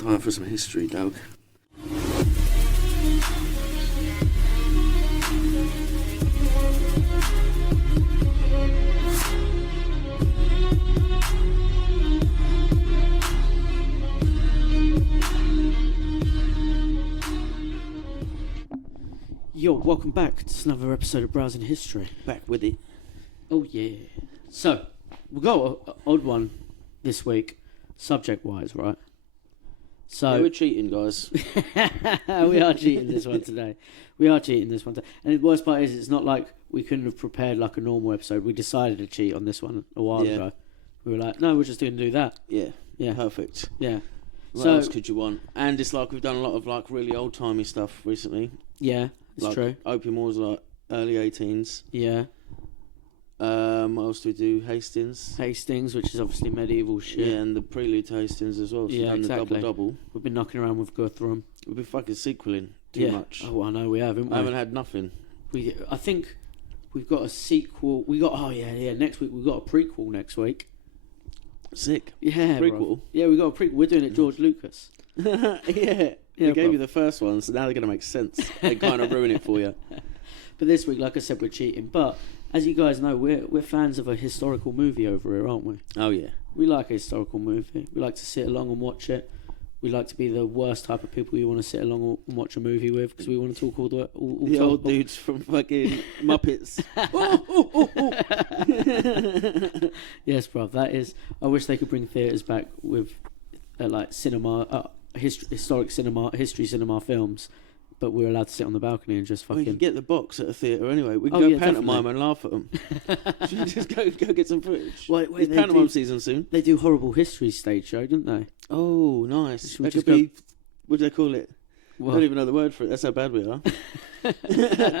Time for some history, dog. Yo, welcome back to another episode of Browsing History. Back with it. Oh yeah. So, we've got an odd one this week, subject-wise, right? So Yeah, we're cheating, guys. we are cheating this one today. And the worst part is, it's not like we couldn't have prepared like a normal episode. We decided to cheat on this one a while ago. We were like, no, we're just going to do that. Yeah. Perfect. Yeah. What else could you want? And it's like we've done a lot of like really old-timey stuff recently. Yeah, it's like true. Opium Wars, like early 18s. Yeah. What else do we do? Hastings, which is obviously medieval shit. Yeah, and the prelude to Hastings as well. So Yeah, done exactly. the double. We've been knocking around with Guthrum. We've been fucking sequeling too much. Oh, I know we have, haven't we? I haven't had nothing. I think we've got a sequel. Next week we've got a prequel next week. Sick. Yeah, Prequel? bro. Yeah, we got a prequel. We're doing it George Lucas. Yeah. Yeah, They gave bro. you the first one, so now they're going to make sense. They kind of ruin it for you. But this week, like I said, we're cheating. But as you guys know, we're fans of a historical movie over here, aren't we? Oh, yeah. We like a historical movie. We like to sit along and watch it. We like to be the worst type of people you want to sit along and watch a movie with, because we want to talk all the Old dudes from fucking Muppets. Yes, bruv, that is. I wish they could bring theatres back with like cinema, historic cinema, history cinema films, but we're allowed to sit on the balcony and just We fucking. can get the box at a theatre anyway. We can Oh, go yeah, pantomime definitely. and laugh at them. Should we just go get some footage? Wait, It's they pantomime do- season soon. They do horrible history stage show, don't they? Oh, nice. Should we That could just go- be... What do they call it? I Well, don't even know the word for it. That's how bad we are.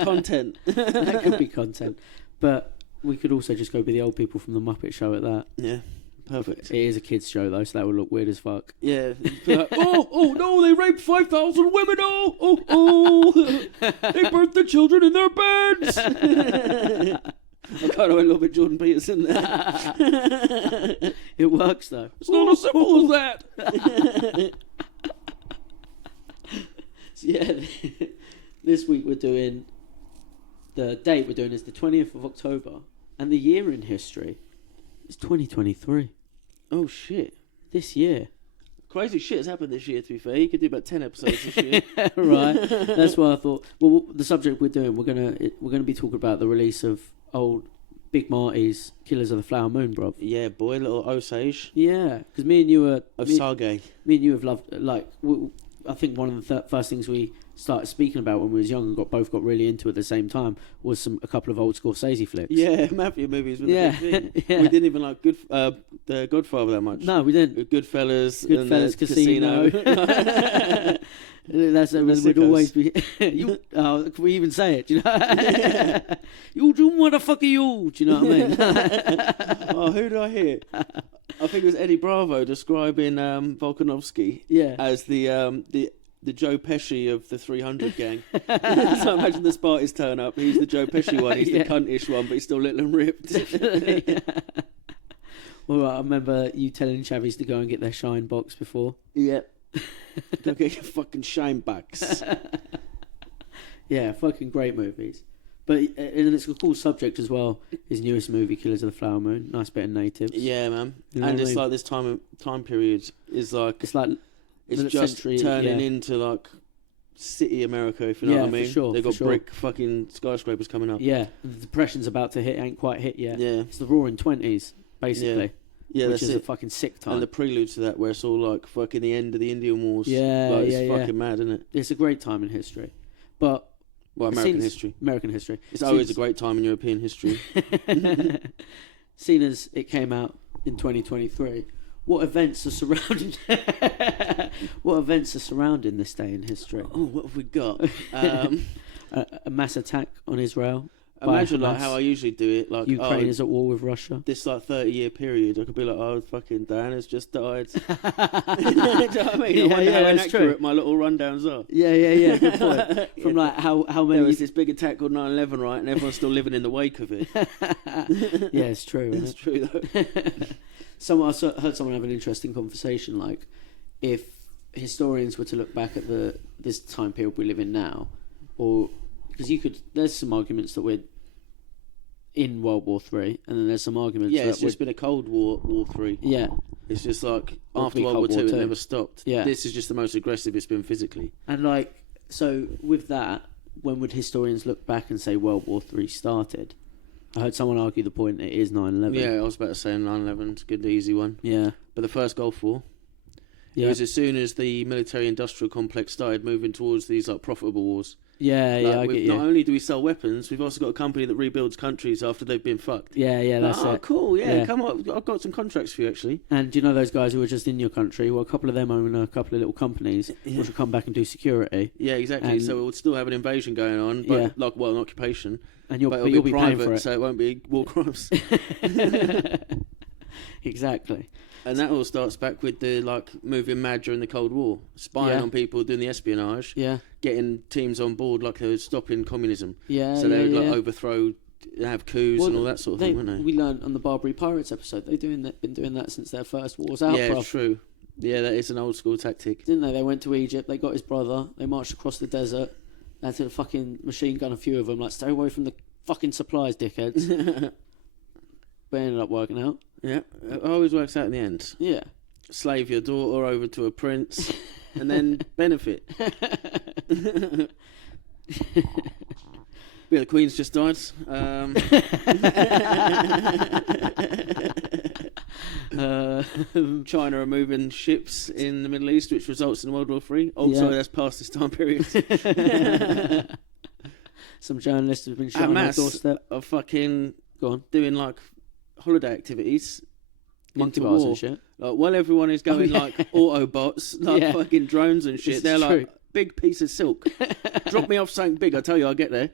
Content. that could be content, but we could also just go be the old people from the Muppet Show at that. Yeah, perfect. It is a kids' show though, so that would look weird as fuck. Yeah. Be like, oh no, they raped 5,000 women. Oh, they burnt the children in their beds. I kind of went a little bit Jordan Peterson there. It works though. It's not as simple as that. So, yeah, this week the date we're doing is the 20th of October, and the year in history is 2023. Oh shit. This year. Crazy shit has happened this year, to be fair. You could do about 10 episodes this year. Right. That's why I thought. Well, the subject we're doing, we're gonna be talking about the release of old Big Marty's Killers of the Flower Moon, bro. Yeah, boy, little Osage. Yeah, because me and you are. Osage. Me and you have loved, like, I think one of the first things we started speaking about when we was young and both got really into it at the same time was a couple of old Scorsese flicks. Yeah, mafia movies were the Yeah, big thing. yeah. We didn't even like the Godfather that much. No, we didn't. Goodfellas, Goodfellas, and Casino. That's We're we'd sickos. always be. Can we even say it? Do you know? You do motherfucker, you. Do you know what I mean? Oh, who did I hear? I think it was Eddie Bravo describing Volkanovski Yeah. as the Joe Pesci of the 300 gang. So imagine the Spartans turn up. He's the Joe Pesci one. He's Yeah. the cuntish one, but he's still little and ripped. Well, I remember you telling Chavis to go and get their shine box before. Yep. Go get your fucking shine bucks. Yeah, fucking great movies. But and it's a cool subject as well. His newest movie, Killers of the Flower Moon. Nice bit of natives. Yeah, man. You know And what I it's mean? like this time period is like It's like it's the just century, turning yeah. into like city America, if you know Yeah, what I for mean. sure, They've for got sure. brick fucking skyscrapers coming up. Yeah, the depression's about to hit. Ain't quite hit yet. Yeah. It's the Roaring '20s, basically. Yeah, which that's is it. a fucking sick time. And the prelude to that, where it's all like fucking the end of the Indian Wars. Yeah, like, it's yeah. fucking mad, isn't it? It's a great time in history, but Well, it American seems- history. American history. It's always a great time in European history. Seeing as it came out in 2023, what events are surrounding? What events are surrounding this day in history? Oh, what have we got? A mass attack on Israel. by Imagine like Hamas. how I usually do it. Like, Ukraine is at war with Russia. this like 30-year period, I could be like, oh, fucking Diana's just died. Do you know what I mean? I wonder Yeah, how that's inaccurate true. my little rundowns are. Yeah. Good point. From like how There many? was this big attack called 9/11, right? And everyone's still living in the wake of it. Yeah, it's true. Isn't It's it? true though. I heard someone have an interesting conversation. Like, if historians were to look back at this time period we live in now, or because there's some arguments that we're in World War Three, and then there's some arguments. Yeah, that it's just been a Cold War 3. Yeah, it's just like Or after World War Cold War II, Two. it never stopped. Yeah. This is just the most aggressive it's been physically. and like so with that, when would historians look back and say World War Three started? I heard someone argue the point it is 9/11. Yeah, I was about to say 9/11's a good, easy one. Yeah. But the first Gulf War, it Yeah. was as soon as the military-industrial complex started moving towards these like profitable wars. Yeah, Like, I get you. not only do we sell weapons, we've also got a company that rebuilds countries after they've been fucked. Yeah, that's oh, it. cool, yeah, Yeah. come on, I've got some contracts for you, actually. And do you know those guys who were just in your country? Well, a couple of them own a couple of little companies Yeah. which will come back and do security. Yeah, exactly. And- So we'll still have an invasion going on, but Yeah. like, well, an occupation, And but you'll it'll be be paying private, for it. so it won't be war crimes. Exactly. And that all starts back with the like moving mad during the Cold War, spying Yeah. on people, doing the espionage, Yeah. getting teams on board like they were stopping communism. Yeah. So they would like yeah. overthrow, have coups and all that sort of thing, wouldn't they? We learned on the Barbary Pirates episode they've been doing that since their first wars out. Yeah, bruv. it's true. Yeah, that is an old school tactic. Didn't they? They went to Egypt. They got his brother. They marched across the desert. They had to fucking machine gun a few of them. Like, stay away from the fucking supplies, dickheads. But it ended up working out. Yeah, it always works out in the end. Yeah. Slave your daughter over to a prince, and then benefit. Yeah, the Queen's just died. China are moving ships in the Middle East, which results in World War III. Oh, Yeah. sorry, that's past this time period. Some journalists have been shot on their Hamas doorstep. are fucking Go on. doing like holiday activities. Monkey into bars war. and shit. Like, while everyone is going Oh, yeah. like Autobots, like Yeah. fucking drones and shit, This they're is like true. big piece of silk. Drop me off something big, I tell you, I'll get there.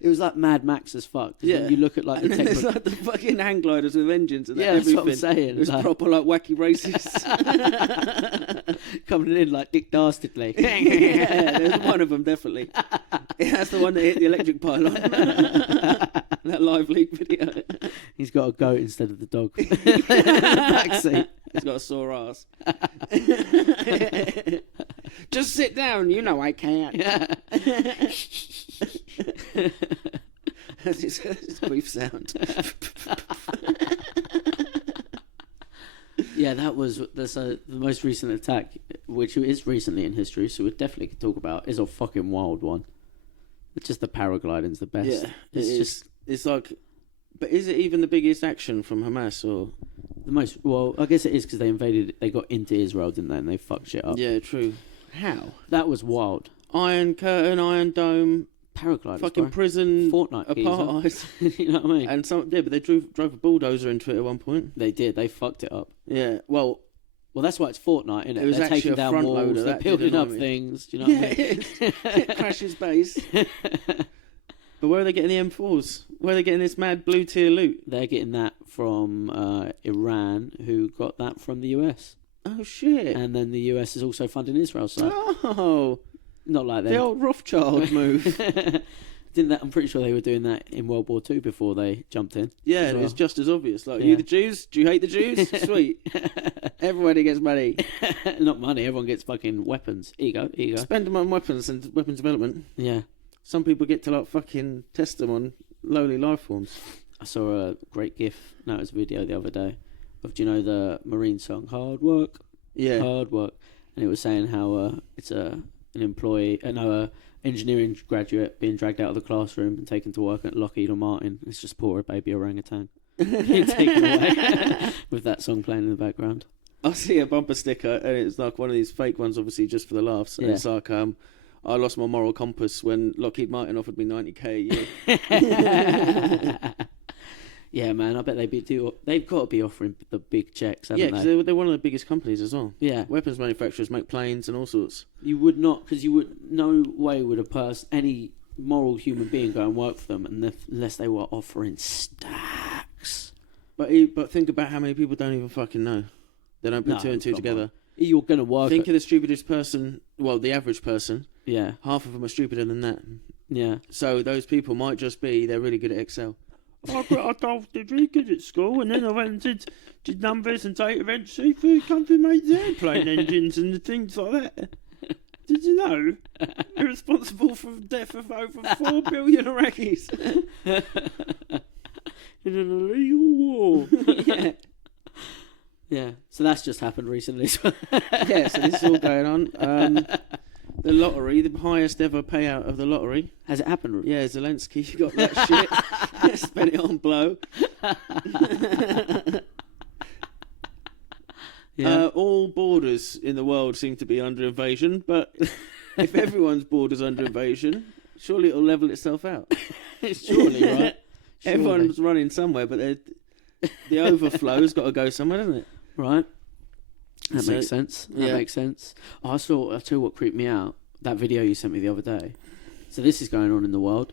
It was like Mad Max as fuck. 'Cause Yeah. when you look at like And the then there's technical... like the fucking hang gliders with engines and Yeah, that, that's what I'm everything. saying. It was Like- proper like wacky races. coming in like Dick Dastardly. Yeah, there's one of them definitely. Yeah, that's the one that hit the electric pylon. That live leak video. He's got a goat instead of the dog. Backseat. He's got a sore ass. Just sit down, you know I can't. Yeah. That's his brief sound. Yeah, the most recent attack, which is recently in history, so we definitely could talk about, is a fucking wild one. It's just the paragliding's the best. Yeah, it's just it's like, but is it even the biggest action from Hamas or? the most. Well, I guess it is because they got into Israel, didn't they? And they fucked shit up. Yeah, true. How? That was wild. Iron Curtain, Iron Dome, Paragliders, fucking bro. prison, Fortnite geezer. apartheid. You know what I mean? And some, yeah, but they drove a bulldozer into it at one point. They did. They fucked it up. Yeah, well, Well, that's why it's Fortnite, isn't it? It was They're actually taking a down front walls. loader, They're that building did up annoy me. things. Do you know what yeah, I mean? it crashes base. But where are they getting the M4s? Where are they getting this mad blue tier loot? They're getting that from Iran, who got that from the US. Oh shit! And then the US is also funding Israel, so Oh, not like the that. old Rothschild move. Didn't that? I'm pretty sure they were doing that in World War II before they jumped in. Yeah, as well. it's just as obvious. Like, Yeah. you the Jews? Do you hate the Jews? Sweet. Everybody gets money. Not money. Everyone gets fucking weapons. Here you go. Spend them on weapons and weapons development. Yeah. Some people get to like fucking test them on lowly life forms. I saw a great GIF. No, it was a video the other day of, do you know the Marine song "Hard Work"? Yeah. Hard work, and it was saying how it's an employee, engineering graduate being dragged out of the classroom and taken to work at Lockheed or Martin. It's just poor baby orangutan being taken away with that song playing in the background. I see a bumper sticker and it's like one of these fake ones, obviously just for the laughs. And Yeah. it's like, I lost my moral compass when Lockheed Martin offered me $90K a year. Yeah, man, I bet they've got to be offering the big checks, Yeah, haven't because they? they're one of the biggest companies as well. Yeah, Weapons manufacturers make planes and all sorts. you would not, because no way would any moral human being go and work for them unless they were offering stacks. But think about how many people don't even fucking know. They don't put No, two and two come together. on. You're going to work. Think of the stupidest person, well, the average person. Yeah, Half of them are stupider than that. yeah. So those people might just be, they're really good at Excel. I golfed every kid at school, and then I went and did numbers and data entry for company mates airplane engines and things like that. Did you know? They're responsible for the death of over 4 billion Iraqis in an illegal war. Yeah. Yeah, so that's just happened recently. Yeah, so this is all going on. The lottery, the highest ever payout of the lottery. Has it happened? Yeah, Zelensky got that shit. Spent it on blow. Yeah. All borders in the world seem to be under invasion, but if everyone's border's under invasion, surely it'll level itself out. Surely, right? Everyone's running somewhere, but the overflow's got to go somewhere, doesn't it? Right. That So, makes sense. That yeah. makes sense. Oh, I'll tell you what creeped me out. That video you sent me the other day. So this is going on in the world.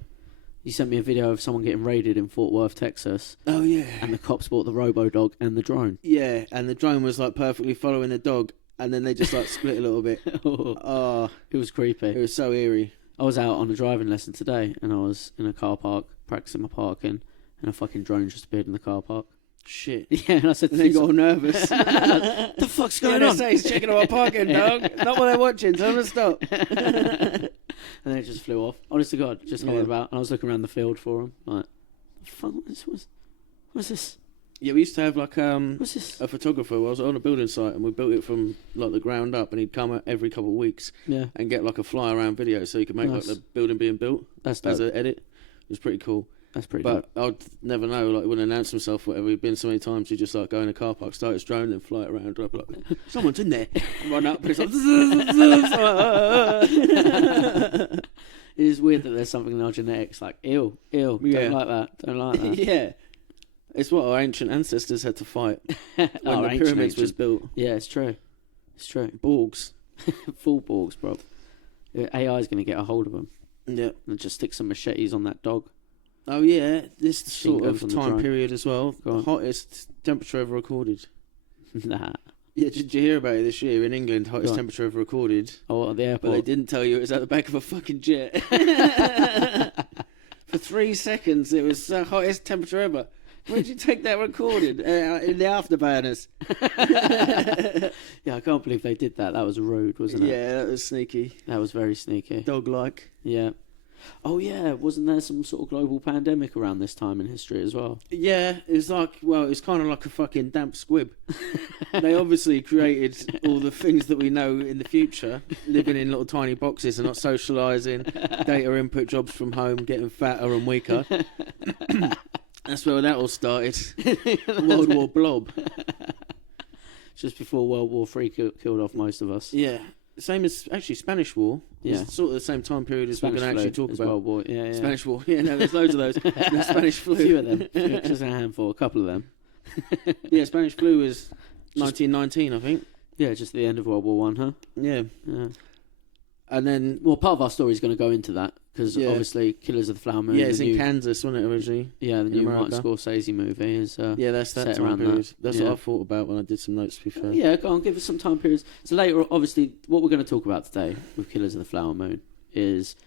You sent me a video of someone getting raided in Fort Worth, Texas. Oh, yeah. And the cops bought the robo-dog and the drone. Yeah, and the drone was like perfectly following the dog, and then they just like split a little bit. Oh, It was creepy. it was so eerie. I was out on a driving lesson today, and I was in a car park practicing my parking, and a fucking drone just appeared in the car park. Shit. Yeah, and I said, And they got all nervous. the fuck's going on? NSA's checking our parking, dog. Not what they're watching. Tell them to stop. And then it just flew off. Honest to God, just hovered Yeah. about. And I was looking around the field for him. Like, fuck, what's this? Yeah, we used to have like What's this? a photographer. I was on a building site, and we built it from like the ground up, and he'd come out every couple of weeks Yeah, and get like a fly around video, so he could make Nice. like the building being built that's as dope. an edit. It was pretty cool. That's pretty But dope. I'd never know, like, he wouldn't announce himself, whatever. He'd been so many times, he'd just, like, go in a car park, start his drone, and fly it around, drive, like, someone's in there. Run up, and it's like, It is weird that there's something in our genetics like, ew, Yeah. don't like that, don't like that. yeah. It's what our ancient ancestors had to fight when Our the ancient, pyramids was built. Yeah, it's true. It's true. Borgs. Full Borgs, bro. AI is going to get a hold of them Yeah. and just stick some machetes on that dog. Oh, yeah. This sort goes of on the time drone. period as well. Go The on. hottest temperature ever recorded. Nah. Yeah, did you hear about it this year in England? Hottest Go on. temperature ever recorded. Oh, at the But they airport. didn't tell you it was at the back of a fucking jet. For 3 seconds, it was the hottest temperature ever. Where'd you take that recorded? In the afterburners. Yeah, I can't believe they did that. That was rude, wasn't it? Yeah, that was sneaky. That was very sneaky. Dog-like. Yeah. Oh, yeah. Wasn't there some sort of global pandemic around this time in history as well? Yeah, it's like, well, it's kind of like a fucking damp squib. They obviously created all the things that we know in the future, living in little tiny boxes and not socialising, data input jobs from home, getting fatter and weaker. That's where that all started. World War Blob. Just before World War III killed off most of us. Yeah. Same as, actually, Spanish War. Yeah. It's sort of the same time period as Spanish we're going to actually flu talk is about. World War. Yeah, yeah. Spanish War. Yeah, no, there's loads of those. The Spanish A flu. few of them. Just a handful. A couple of them. Yeah, Spanish flu was 1919, I think. Yeah, just the end of World War One, huh? Yeah. Yeah. And then, Well, part of our story is going to go into that because Yeah. obviously Killers of the Flower Moon. yeah, it's the in new, Kansas, wasn't it, originally? Yeah, the in new Martin America. Scorsese movie is. Yeah, that's that set time around period. that. That's Yeah. what I thought about when I did some notes, to be fair. Yeah, go on, give us some time periods. So later, obviously, what we're going to talk about today with Killers of the Flower Moon is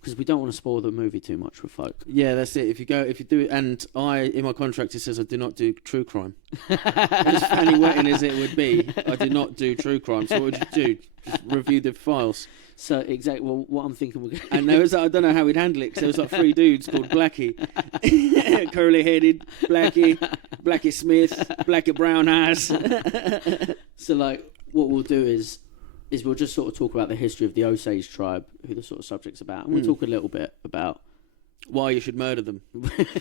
because we don't want to spoil the movie too much for folk. Yeah, that's it. If you do it, and in my contract it says I do not do true crime. As fanny wetting as it would be, I do not do true crime. So what would you do? Just review the files. So exactly, well, what I'm thinking we're going to And there was, I don't know how we'd handle it, because there was like 3 dudes called Blackie, curly headed, Blackie Smith, Blackie Brown eyes. So like, what we'll do is we'll just sort of talk about the history of the Osage tribe, who the sort of subject's about, and we'll talk a little bit about Why you should murder them.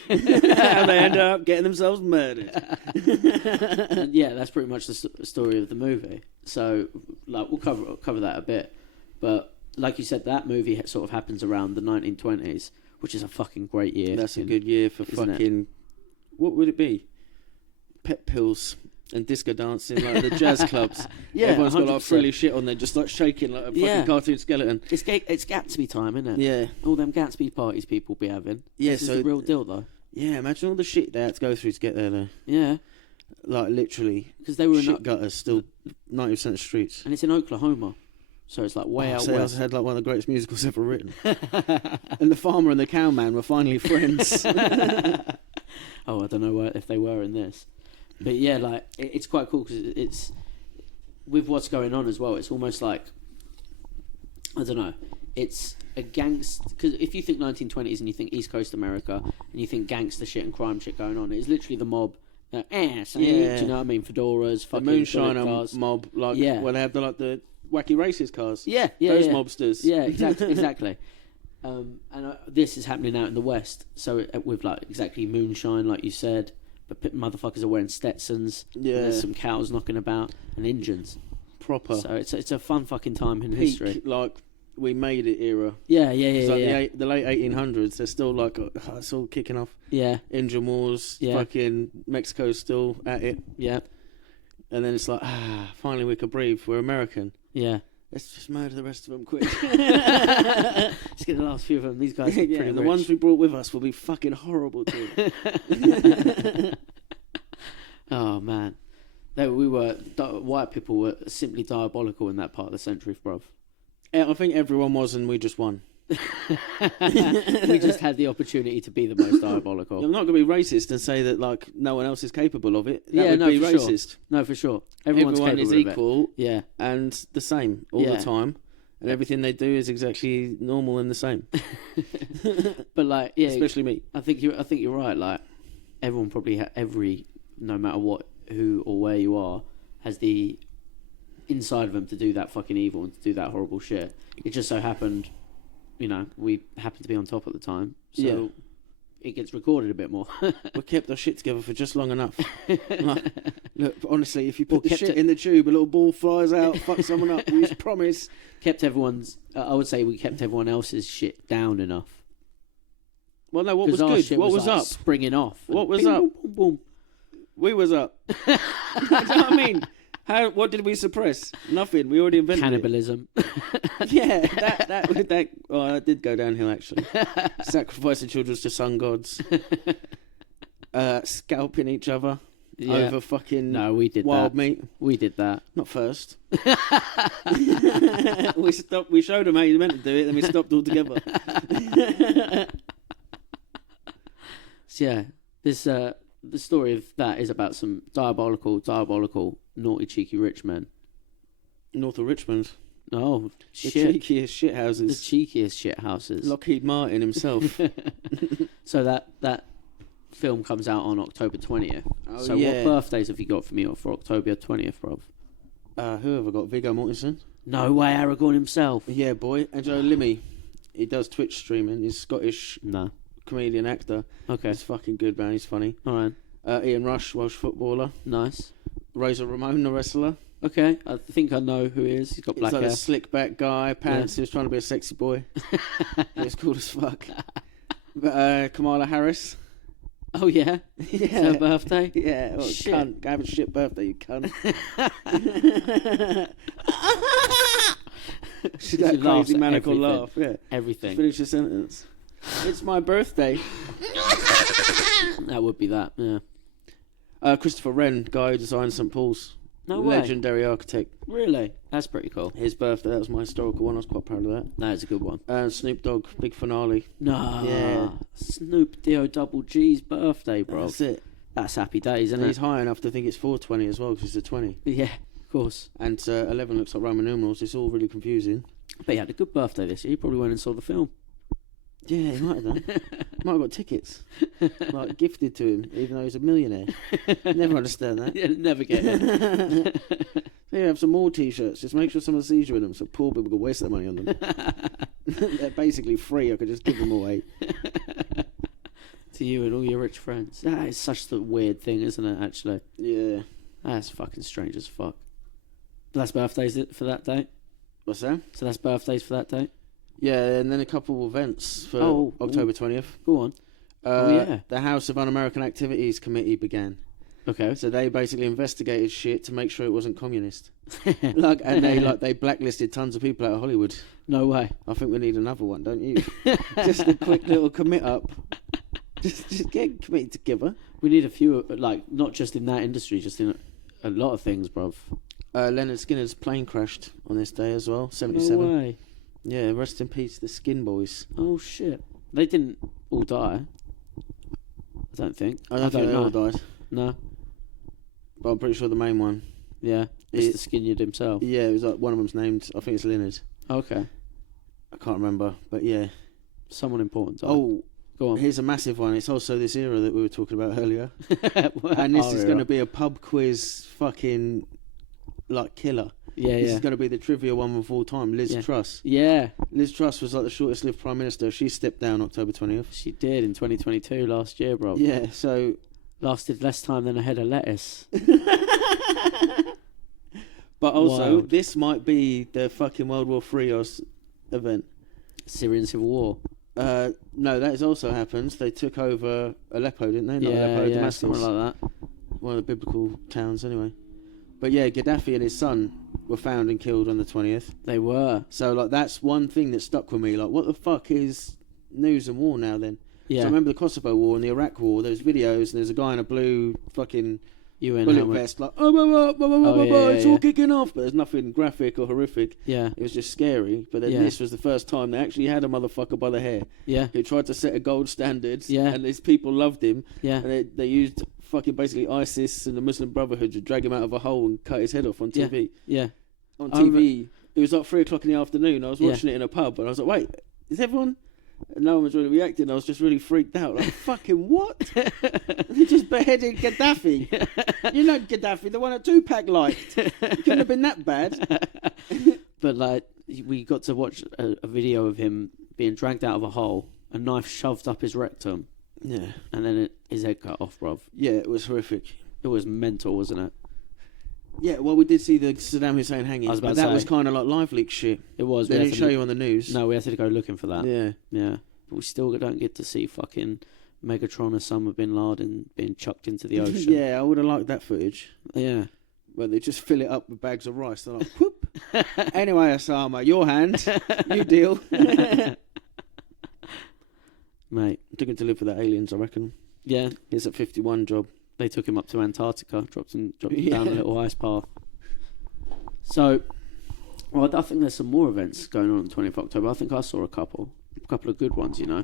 How they end up getting themselves murdered. and yeah, that's pretty much the story of the movie. So like, we'll cover that a bit, but like you said, that movie sort of happens around the 1920s, which is a fucking great year. That's a good year for Isn't it? fucking... What would it be? Pet pills and disco dancing, like the jazz clubs. Yeah, Everyone's got like 100%. frilly shit on there, just like shaking like a fucking Yeah. cartoon skeleton. It's Gatsby time, isn't it? Yeah. All them Gatsby parties people be having. Yeah, This is so- the real deal, though. Yeah, imagine all the shit they had to go through to get there, though. Yeah, Like, literally. because they were in, Shit gutters, still 90% of streets. and it's in Oklahoma, so it's like way out So I west. had like one of the greatest musicals ever written. And the farmer and the cowman were finally friends. Oh, I don't know if they were in this, but yeah, like it's quite cool because it's with what's going on as well. It's almost like, I don't know. It's a gangster, because if you think 1920s and you think East Coast America and you think gangster shit and crime shit going on, it's literally the mob. Do you know what I mean? Fedoras, The fucking moonshiner cars. mob, like Yeah. when they have the wacky racist cars. Yeah, Those yeah. mobsters. Yeah, exactly. And this is happening out in the West, so with like exactly moonshine, like you said, but motherfuckers are wearing Stetsons. Yeah. And there's some cows knocking about and engines. Proper. So it's a fun fucking time in Peak, history. like we made it era. Yeah. It's like Yeah. the late 1800s. They're still like it's all kicking off. Yeah. Engine wars. Yeah. Fucking Mexico's still at it. Yeah. And then it's like finally we can breathe. We're American. Yeah. Let's just murder the rest of them quick. Let's get the last few of them. These guys are pretty the rich. ones we brought with us will be fucking horrible too. Oh man, white people were simply diabolical in that part of the century, bruv. I think everyone was, and we just won. We just had the opportunity to be the most diabolical. I'm not going to be racist and say that like no one else is capable of it. That Yeah, would no, be for racist. Sure. No, for sure. Everyone's Everyone is capable of it. equal Yeah. and the same all the time, and everything they do is exactly normal and the same. But like, yeah, Especially me. I think you're right. Like, everyone probably no matter what, who or where you are, has the inside of them to do that fucking evil and to do that horrible shit. It just so happened, we happened to be on top at the time, so it gets recorded a bit more. We kept our shit together for just long enough. Like, look, honestly, if you put the kept shit it- in the tube, a little ball flies out, fuck someone up. We just promise. Kept everyone's. I would say we kept everyone else's shit down enough. Well, no, what was 'Cause our good? shit What was like up? Springing off. What And was bing, up? Boom, boom, boom. We was up. You know what I mean? What did we suppress? Nothing. We already invented Cannibalism. it. Yeah, that. Oh, that did go downhill actually. Sacrificing children to sun gods. Scalping each other over fucking No, we did wild that. meat. We did that. Not first. We stopped. We showed them how you meant to do it, then we stopped altogether. So yeah, this the story of that is about some diabolical, naughty, cheeky rich men. North of Richmond. Oh The shit! cheekiest shit The houses. cheekiest shit houses. Lockheed Martin himself. So that film comes out on October 20th. Oh, So yeah. what birthdays have you got for me for October 20th, bruv? Who have I got? Viggo Mortensen. No way, Aragorn himself. Yeah, boy. And Joe Limmy. He does Twitch streaming. He's Scottish No. comedian actor. Okay. He's fucking good, man. He's funny. All right. Ian Rush, Welsh footballer. Nice. Razor Ramon, the wrestler. Okay. I think I know who he is. He's got He's black like hair. a slick back guy, pants. He was trying to be a sexy boy. He was cool as fuck. But Kamala Harris. Oh yeah. It's her birthday. Yeah. Oh, Shit. cunt. Have a shit birthday, you cunt. She's got She a laughs crazy at maniacal everything. laugh. Yeah. Everything. Finish the sentence. It's my birthday. That would be that. Yeah. Christopher Wren, guy who designed St Paul's. No way. Legendary architect. Really? That's pretty cool. His birthday, that was my historical one. I was quite proud of that. That is a good one. Snoop Dogg, big finale. No. Yeah. Snoop D-O double G's birthday, bro. That's it. That's happy days, isn't And he's it? high enough to think it's 420 as well, because it's a 20. Yeah, of course. And 11 looks like Roman numerals. It's all really confusing. But he had a good birthday this year. He probably went and saw the film. Yeah, he might have done. Might have got tickets. Like, gifted to him, even though he's a millionaire. Never understand that. Yeah, never get it. Here, have some more t-shirts. Just make sure someone sees you in them so poor people can waste their money on them. They're basically free. I could just give them away. To you and all your rich friends. That is such a weird thing, isn't it, actually? Yeah. That's fucking strange as fuck. But that's birthdays for that date? What's that? So that's birthdays for that date? Yeah, and then a couple of events for Oh, October 20th. Go on. Yeah. The House of Un-American Activities Committee began. Okay. So they basically investigated shit to make sure it wasn't communist. They blacklisted tons of people out of Hollywood. No way. I think we need another one, don't you? Just a quick little commit up. Just get committed together. We need a few, like, not just in that industry, just in a lot of things, bruv. Leonard Skinner's plane crashed on this day as well, No 77. way. Yeah, rest in peace, the Skin Boys. Oh, shit. They didn't all die. don't think. I don't think they all died. No. But I'm pretty sure the main one. Yeah. Mr. Skinyard himself. Yeah, it was like one of them's named. I think it's Leonard. Okay. I can't remember, but yeah. Someone important died. Oh, go on. Here's a massive one. It's also this era that we were talking about earlier, and this is going to be a pub quiz fucking like killer. Yeah, This is going to be the trivia one of all time. Liz Truss. Yeah. Liz Truss was like the shortest lived Prime Minister. She stepped down October 20th. She did in 2022 last year, bro. Yeah, so... Lasted less time than a head of lettuce. But also, Wild. this might be the fucking World War III event. Syrian civil war. No, that has also happened. They took over Aleppo, didn't they? Not Aleppo, Damascus. Something like that. One of the biblical towns, anyway. But yeah, Gaddafi and his son were found and killed on the 20th. They were. So, like, that's one thing that stuck with me. Like, what the fuck is news and war now, then? Yeah. So I remember the Kosovo War and the Iraq War. There was videos, and there's a guy in a blue fucking UN bullet helmet. vest, like, it's yeah. all kicking off. But there's nothing graphic or horrific. Yeah. It was just scary. But then this was the first time they actually had a motherfucker by the hair. Yeah. Who tried to set a gold standard. Yeah. And these people loved him. Yeah. And they used fucking basically ISIS and the Muslim Brotherhood to drag him out of a hole and cut his head off on TV. Yeah. On TV. It was like 3 o'clock in the afternoon. I was watching it in a pub and I was like, wait, is everyone... And no one was really reacting. I was just really freaked out. Like, fucking what? They just beheaded Gaddafi. You know Gaddafi, the one that Tupac liked. It couldn't have been that bad. But, like, we got to watch a video of him being dragged out of a hole, a knife shoved up his rectum. Yeah. And then his head cut off, bruv. Yeah, it was horrific. It was mental, wasn't it? Yeah, well, we did see the Saddam Hussein hanging, but that was kind of like live leak shit. It was. They didn't show you on the news. No, we had to go looking for that. Yeah. Yeah. But we still don't get to see fucking Megatron Osama Bin Laden being chucked into the ocean. Yeah, I would have liked that footage. Yeah. Where they just fill it up with bags of rice. They're like, whoop. Anyway, Osama, your hand. You deal. Mate. Took him to live with the aliens, I reckon. Yeah. He's at 51 job. They took him up to Antarctica, dropped him down a little ice path. So, well, I think there's some more events going on the 20th of October. I think I saw a couple of good ones, you know.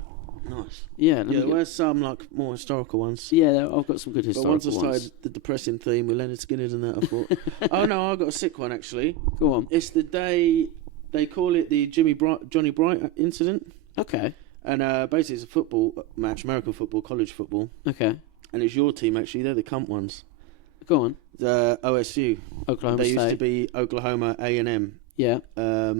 Nice. Yeah. There were some like more historical ones. Yeah, I've got some good historical ones. But once I started the depressing theme with Leonard Skinner and that, I thought, oh no, I got a sick one actually. Go on. It's the day they call it the Johnny Bright incident. Okay. And basically it's a football match, American football, college football. Okay. And it's your team actually. They're the cunt ones. Go on. The OSU. Oklahoma They State. used to be Oklahoma A&M. Yeah. They're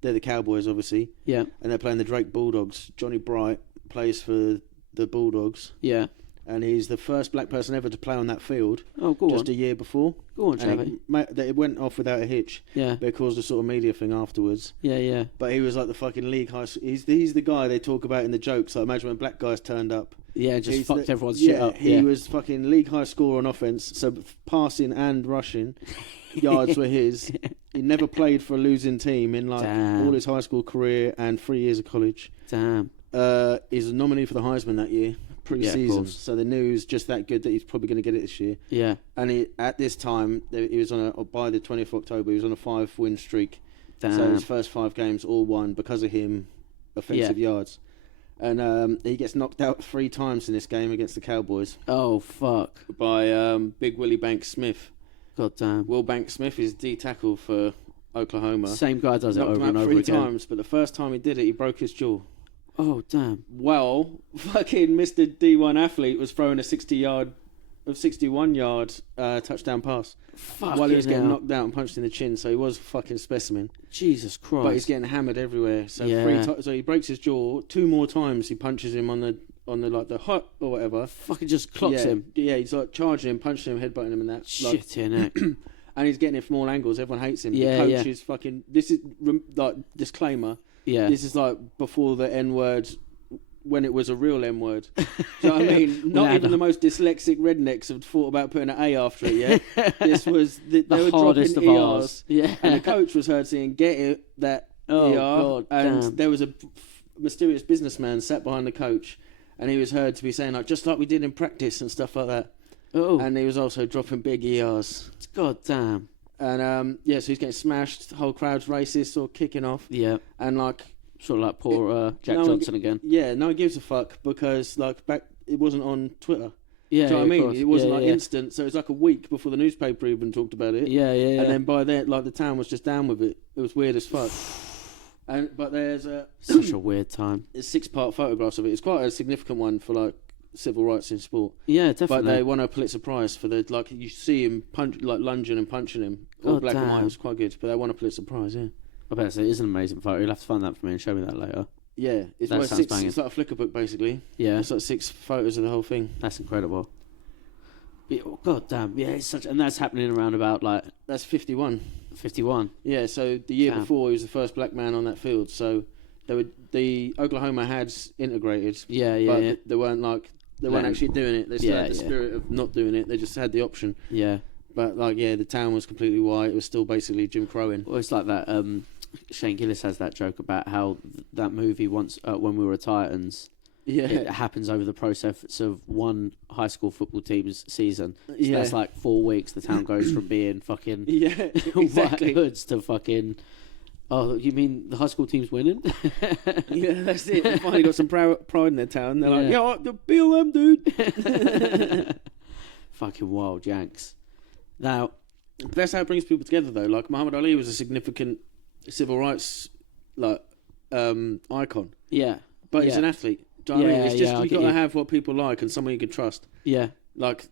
the Cowboys, obviously. Yeah. And they're playing the Drake Bulldogs. Johnny Bright plays for the Bulldogs. Yeah. And he's the first black person ever to play on that field. Oh, go on. Just a year before. Go on, Chavy. It went off without a hitch. Yeah. But it caused a sort of media thing afterwards. Yeah, yeah. But he was like the fucking league high... He's the guy they talk about in the jokes. Like, imagine when black guys turned up. Yeah, just He's fucked everyone's shit up. He was fucking league high scorer on offense. So passing and rushing yards were his. He never played for a losing team in like all his high school career and 3 years of college. Damn. He's a nominee for the Heisman that year, pre-season. Yeah, so the news just that good that he's probably going to get it this year. Yeah. And at this time, he was by the 20th of October, he was on a 5-win streak. Damn. So his first 5 games all won because of him, offensive yards. And he gets knocked out 3 times in this game against the Cowboys. Oh, fuck. By Big Willie Banks Smith. God damn. Will Banks Smith is D tackle for Oklahoma. Same guy does it Knocked over him and out over 3 again. times, but the first time he did it, he broke his jaw. Oh, damn. Well, fucking Mr. D1 athlete was throwing a 61-yard touchdown pass. Fuck. While he was getting knocked out and punched in the chin, so he was a fucking specimen. Jesus Christ. But he's getting hammered everywhere. So so he breaks his jaw 2 more times. He punches him on the like the hut or whatever. Fucking just clocks him. Yeah, he's like charging him, punching him, headbutting him, and that. Shit, innit? And he's getting it from all angles. Everyone hates him. Yeah, the coach is fucking. This is like disclaimer. Yeah. This is like before the N word, when it was a real N word. Do you know what I mean? Not even the most dyslexic rednecks have thought about putting an A after it. Yeah. This was they were hardest dropping of ERs. ours. Yeah. And the coach was heard saying, "Get it that Oh, ER." God, and damn. there was a mysterious businessman sat behind the coach, and he was heard to be saying like, "Just like we did in practice" and stuff like that. Oh. And he was also dropping big ERs. God damn. And so he's getting smashed. The whole crowd's racist, sort of kicking off. Yeah. And like sort of like poor Jack Johnson again. Yeah, no one gives a fuck because like back it wasn't on Twitter. Yeah, Do you know what I mean? course. It wasn't Yeah, like yeah. instant, so it was like a week before the newspaper even talked about it. Yeah, yeah, yeah. And then by then, like the town was just down with it. It was weird as fuck. But there's Such a weird time. there's 6-part photographs of it. It's quite a significant one for like civil rights in sport. Yeah, definitely. But they won a Pulitzer Prize for the like you see him lunging and punching him, all Oh, black and white. damn. It was quite good. But they won a Pulitzer Prize. Yeah. I bet it is an amazing photo. You'll have to find that for me and show me that later. Yeah, it's That like sounds banging. it's like a Flickr book basically. Yeah, It's like 6 photos of the whole thing. that's incredible. But, oh, God damn, yeah, it's such, and that's happening around about like That's 51. 51. Yeah, so the year Damn. before he was the first black man on that field. So the Oklahoma had integrated, Yeah, yeah, but yeah. they weren't actually doing it. They still had the Yeah. spirit of not doing it. They just had the option. Yeah. But like, yeah, the town was completely white. It was still basically Jim Crowing. Well, it's like that. Shane Gillis has that joke about how that movie once when we were Titans. Yeah, It happens over the process of one high school football team's season. So yeah, that's like 4 weeks. The town goes from being fucking yeah, white exactly. hoods to fucking. Oh, you mean the high school team's winning? Yeah, that's it. They finally got some pride in their town. They're like, Yeah. yo, the BLM dude. Fucking wild Yanks. Now, But that's how it brings people together, though. Like Muhammad Ali was a significant civil rights icon, yeah, but he's Yeah. an athlete. Do you know what I mean? Yeah, It's just yeah, I you get got to you. have what people like and someone you can trust. yeah, Like,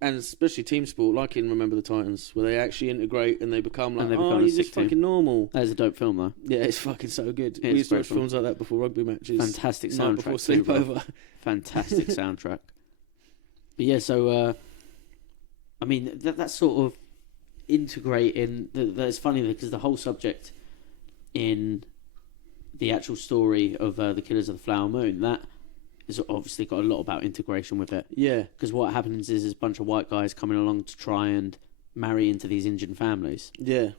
and especially team sport, like in Remember the Titans, where they actually integrate and they become like, And they become oh, a he's just 16. fucking normal. that is a dope film though. Yeah, it's fucking so good. Yeah, We it's used to great watch film. films like that before rugby matches. Fantastic Night before soundtrack too, bro. sleepover. Fantastic soundtrack. But yeah, so I mean that's sort of integrating. That's funny because the whole subject in the actual story of the Killers of the Flower Moon, that has obviously got a lot about integration with it. Yeah, Because what happens is a bunch of white guys coming along to try and marry into these Indian families. yeah.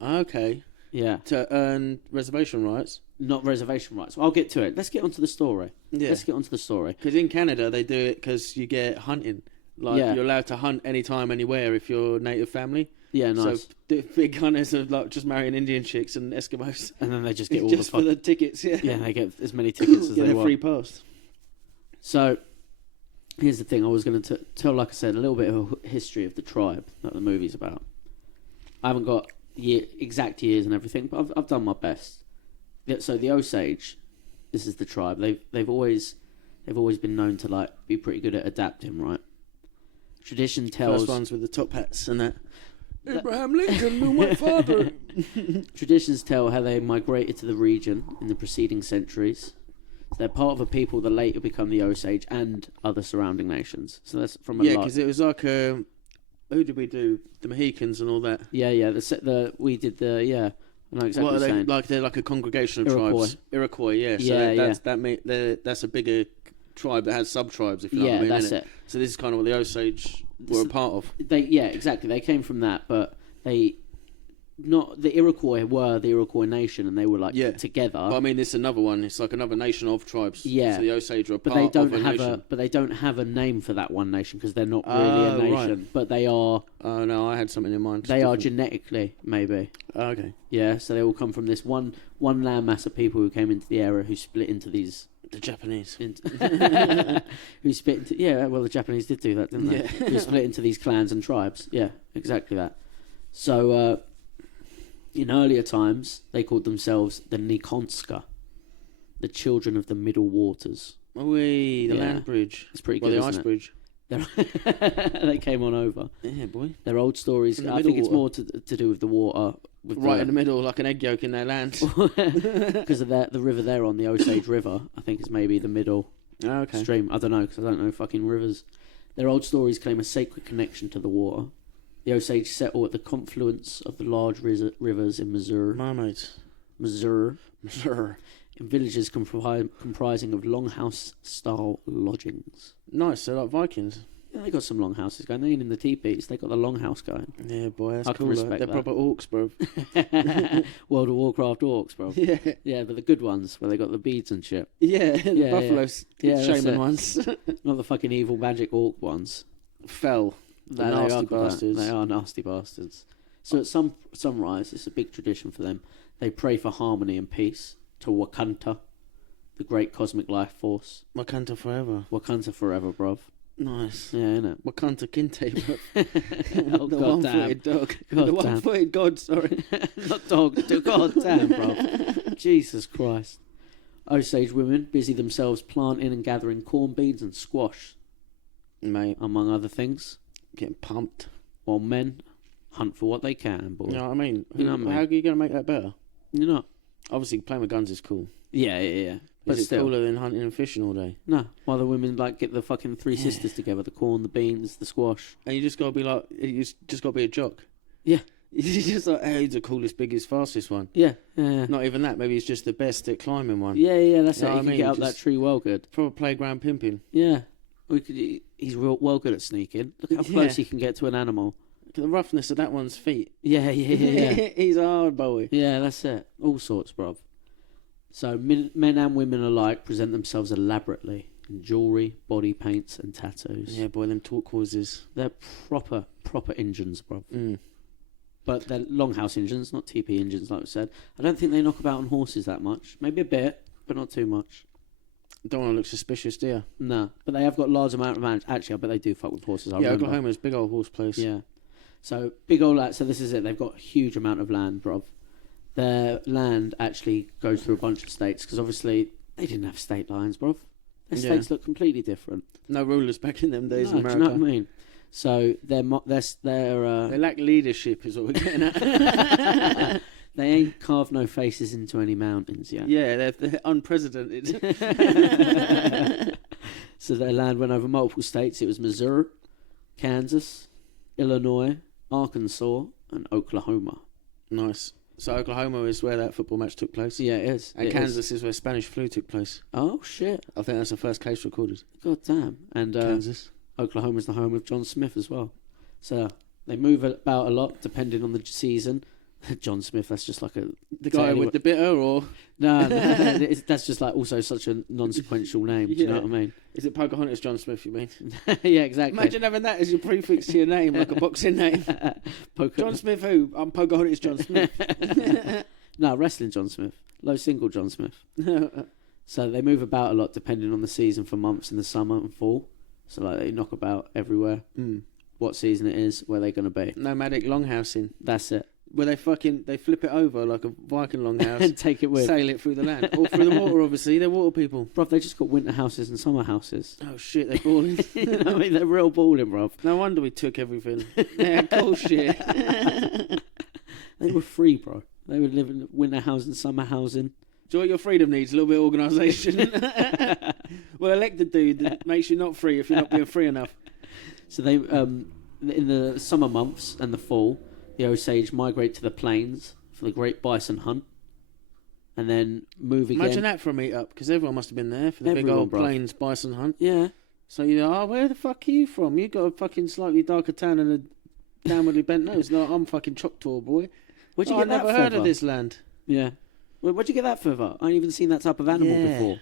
Okay. Yeah, To earn reservation rights. not reservation rights. Well, I'll get to it. Let's get onto the story. Yeah. Let's get onto the story. Because in Canada, they do it because you get hunting. Like, Yeah. you're allowed to hunt anytime, anywhere if you're native family. Yeah, nice. So, the big hunters are like just marrying Indian chicks and Eskimos. And then they just get all Just the for the tickets, yeah. yeah, they get as many tickets as Get they a want. free pass. So, here's the thing. I was going to tell, like I said, a little bit of a history of the tribe that the movie's about. I haven't got exact years and everything, but I've done my best. So the Osage, this is the tribe. They've always been known to like be pretty good at adapting, right? Tradition tells First ones with the top hats and that. Abraham Lincoln knew my father. traditions tell how they migrated to the region in the preceding centuries. So they're part of a people that later become the Osage and other surrounding nations. So that's from a Yeah, lot. because it was like who did we do? The Mohicans and all that. Yeah, yeah. We did the yeah. I know exactly What what are you're they saying. like? They're like a congregation of Iroquois. tribes. Iroquois, yeah. So Yeah, that's a bigger tribe that has sub tribes. If you know what I Yeah, mean. that's innit? it. So this is kind of what the Osage were a part of. Yeah, exactly. They came from that, but the Iroquois were the Iroquois nation, and they were like Yeah. together. But I mean, this is another one. It's like another nation of tribes. Yeah. So the Osage are a but part they of don't a have nation. but they don't have a name for that one nation because they're not really a Oh, nation. right. But they are. Oh no, I had something in mind. They are Different. genetically maybe. Oh, okay. Yeah. So they all come from this one landmass of people who came into the area who split into these. The Japanese. Who split into well the Japanese did do that, didn't they? Yeah. Who split into these clans and tribes. Yeah, exactly that. So in earlier times they called themselves the Nikonska, the children of the middle waters. Oh, the Yeah. land bridge. It's pretty Well, good, the ice isn't it? bridge. They came on over. Yeah, boy. Their old stories. From the I think middle it's more to do with the water, with Right in the middle, like an egg yolk in their land. because of the river there on the Osage River. I think it's maybe the middle Oh, okay. stream. I don't know because I don't know fucking rivers. Their old stories claim a sacred connection to the water. The Osage settle at the confluence of the large rivers in Missouri. Mermaids. Missouri. Sure. In villages comprising of longhouse-style lodgings. Nice. They're like Vikings. Yeah, they got some longhouses going. They ain't in the teepees. They got the longhouse going. Yeah, boy. That's I can cool. respect They're that. proper orcs, bro. World of Warcraft orcs, bro. Yeah. Yeah, but the good ones where they got the beads and shit. Yeah. The Yeah, buffaloes. yeah. Yeah, that's Shaman it. ones. Not the fucking evil magic orc ones. Fell. The They nasty are good, bastards. They are nasty bastards. So at sunrise, it's a big tradition for them. They pray for harmony and peace to Wakanta, the great cosmic life force. Wakanda forever. Wakanda forever, bruv. Nice. Yeah, innit? Wakanda Kinte, bro. Oh, The God one-footed dog. God The damn. one-footed god, sorry. Not dog. God damn, bruv. Jesus Christ. Osage women busy themselves planting and gathering corn beans and squash, Mate, among other things, getting pumped. while men hunt for what they can, boy. You know what I mean? You know what I mean? How are you going to make that better? You know? Obviously, playing with guns is cool. Yeah. But Is it still. cooler than hunting and fishing all day? No, while the women like get the fucking three sisters together, the corn, the beans, the squash. And you just got to be like, you just got to be a jock. Yeah. You're just like, hey, he's the coolest, biggest, fastest one. Yeah. Not even that. Maybe he's just the best at climbing one. Yeah, that's You it. know He what can I get mean? up that Just- tree well good. Proper playground pimping. Yeah. He's well good at sneaking. Look how close he can get to an animal. Look at the roughness of that one's feet. Yeah. He's a hard boy. Yeah, that's it. All sorts, bruv. So men and women alike present themselves elaborately in jewellery, body paints and tattoos. Yeah, boy, them turquoises. They're proper engines, bruv. Mm. But they're longhouse engines, not TP engines, like we said. I don't think they knock about on horses that much. Maybe a bit, but not too much. Don't want to look suspicious, do you? No, but they have got large amount of land. Actually, I bet they do fuck with horses. I Yeah, remember. Oklahoma's big old horse place. Yeah. So big old land. So this is it. They've got a huge amount of land, bruv. Their land actually goes through a bunch of states because obviously they didn't have state lines, bruv. Their Yeah. states look completely different. No rulers back in them days No, in do you America. know what I mean? So they're They lack leadership, is what we're getting at. they ain't carved no faces into any mountains yet. Yeah, they're unprecedented. So their land went over multiple states. It was Missouri, Kansas, Illinois, Arkansas, and Oklahoma. Nice. So Oklahoma is where that football match took place. Yeah, it is. And It Kansas is where Spanish flu took place. Oh shit! I think that's the first case recorded. God damn! And Kansas. Oklahoma's the home of John Smith as well. So they move about a lot depending on the season. John Smith, that's just like a... The guy with the bitter, or No, that's just like also such a non-sequential name. Do you know Yeah. what I mean? is it Pocahontas John Smith, you mean? Yeah, exactly. Imagine having that as your prefix to your name, like a boxing name. John Smith who? I'm Pocahontas John Smith. No, wrestling John Smith. Low single John Smith. So they move about a lot depending on the season for months in the summer and fall. So like they knock about everywhere. Mm. What season it is, where they're going to be. Nomadic longhousing. That's it. Where they flip it over like a Viking longhouse. And take it with. Sail it through the land. Or through the water, obviously. They're water people. Bruv, they just got winter houses and summer houses. Oh shit, they're balling. You know what I mean? They're real balling, bruv. No wonder we took everything. Yeah, cool shit. They were free, bro. They were living winter housing, summer housing. Do you know what your freedom needs? A little bit of organisation. Well, elect the dude that makes you not free if you're not being free enough. So they, in the summer months and the fall, the Osage migrate to the plains for the great bison hunt, and then move again. Imagine that for a meet-up, because everyone must have been there for the big Everyone, old bruv. plains bison hunt. Yeah. So you're like, oh, where the fuck are you from? You got a fucking slightly darker tan and a downwardly bent nose. No, I'm fucking Choctaw, boy. Where'd you Oh, get I that never heard feather? of this land. Yeah. Where'd you get that feather? I ain't even seen that type of animal Yeah. before.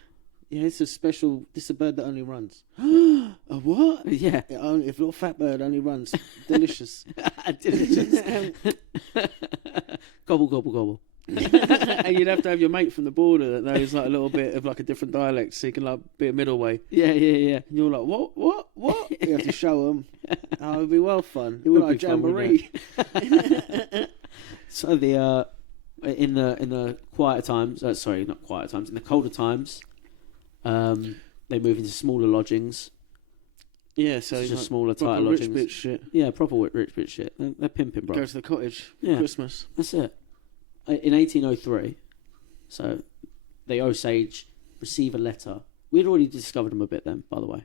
Yeah, it's a special. This is a bird that only runs. A what? Yeah. If a little fat bird only runs, delicious. Delicious. Gobble, gobble, gobble. And you'd have to have your mate from the border that knows like a little bit of like a different dialect, so you can like be a middle way. Yeah. And you're like, what? You have to show them. Oh, it'd be well fun. It would like be fun, jamboree. So the in the quieter times, sorry, not quieter times, in the colder times, they move into smaller lodgings. Yeah, so It's just like smaller, proper tighter rich lodgings. bitch shit. Yeah, proper rich bitch shit. They're pimping, bro. Go to the cottage for Yeah. Christmas. That's it. In 1803, so the Osage receive a letter. We'd already discovered them a bit then, by the way.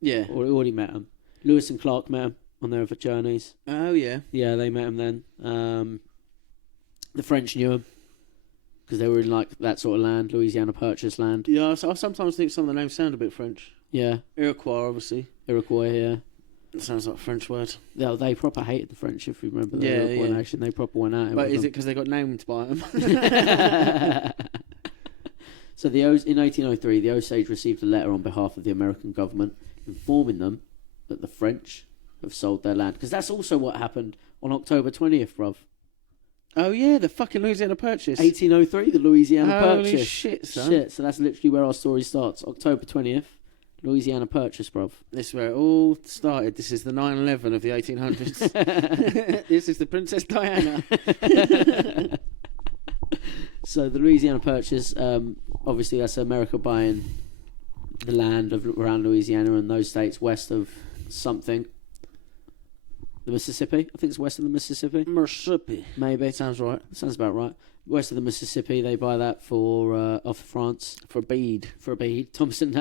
Yeah. We already met them. Lewis and Clark met them on their other journeys. Oh yeah. Yeah, they met him then. The French knew him because they were in like that sort of land, Louisiana Purchase land. Yeah, I sometimes think some of the names sound a bit French. Yeah, Iroquois, obviously. Iroquois. Yeah, It sounds like a French word. they proper hated the French. If you remember, the Yeah, Iroquois yeah. nation, they proper went at it. But with is it them. because they got named by them? So in 1803, the Osage received a letter on behalf of the American government informing them that the French have sold their land. Because that's also what happened on October 20th, bruv. Oh yeah, the fucking Louisiana Purchase. 1803, the Louisiana Holy Purchase. shit, son. Shit, so that's literally where our story starts. October 20th, Louisiana Purchase, bruv. This is where it all started. This is the 9/11 of the 1800s. This is the Princess Diana. So the Louisiana Purchase, obviously that's America buying the land around Louisiana and those states west of something. The Mississippi? I think it's west of the Mississippi. Mississippi. Maybe. Sounds right. Sounds about right. West of the Mississippi, they buy that for off France. For a bead. For a bead. Thomas and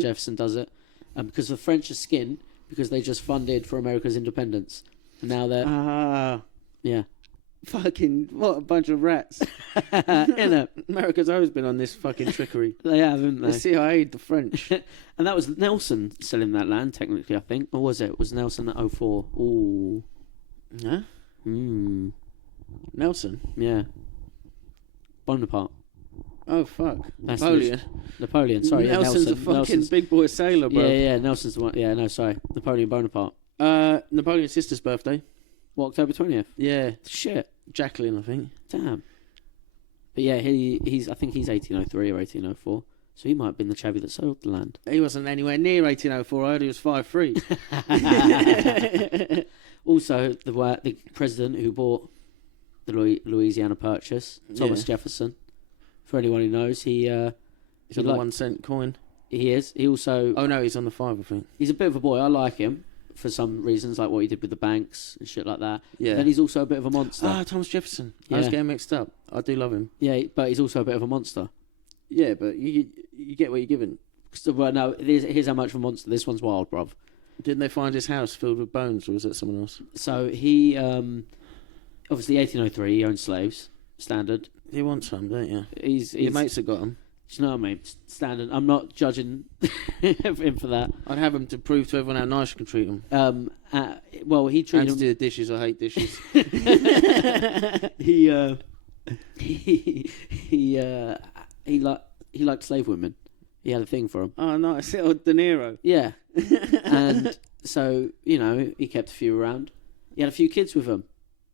Jefferson does it. Because the French are skinned because they just funded for America's independence. And now they're... Ah. Yeah. Fucking, what a bunch of rats. Innit? America's always been on this fucking trickery. They have, haven't they? The CIA, the French. And that was Nelson selling that land, technically, I think. Or was it? Was Nelson at 04? Ooh. Huh? Nelson? Yeah. Bonaparte. Oh, fuck. That's Napoleon. Sorry, Nelson's yeah, a fucking Nelson's, big boy sailor, bro. yeah, Nelson's the one. Yeah, no, sorry. Napoleon Bonaparte. Napoleon's sister's birthday. What, October 20th? Yeah. Shit. Jacqueline, I think. Damn. But yeah, I think he's 1803 or 1804. So he might have been the chavvy that sold the land. He wasn't anywhere near 1804. I heard he was 5'3". Also, the president who bought the Louisiana Purchase, Thomas Jefferson. For anyone who knows, he's on the 1 cent coin. He is. He also... Oh, no, he's on the 5, I think. He's a bit of a boy. I like him for some reasons, like what he did with the banks and shit like that. Yeah. Then he's also a bit of a monster. Ah, Thomas Jefferson. Yeah. I was getting mixed up. I do love him. Yeah, but he's also a bit of a monster. Yeah, but you get what you're given. So, well, no, here's how much of a monster. This one's wild, bruv. Didn't they find his house filled with bones, or was that someone else? So he, obviously 1803, he owned slaves. Standard. You want some, don't you? He's Your mates have got them. Do you know what I mean? Standard. I'm not judging him for that. I'd have him to prove to everyone how nice you can treat them. Well, he treated And to do the dishes. I hate dishes. he liked slave women. He had a thing for them. Oh, nice. Little De Niro. Yeah. And so, he kept a few around. He had a few kids with them.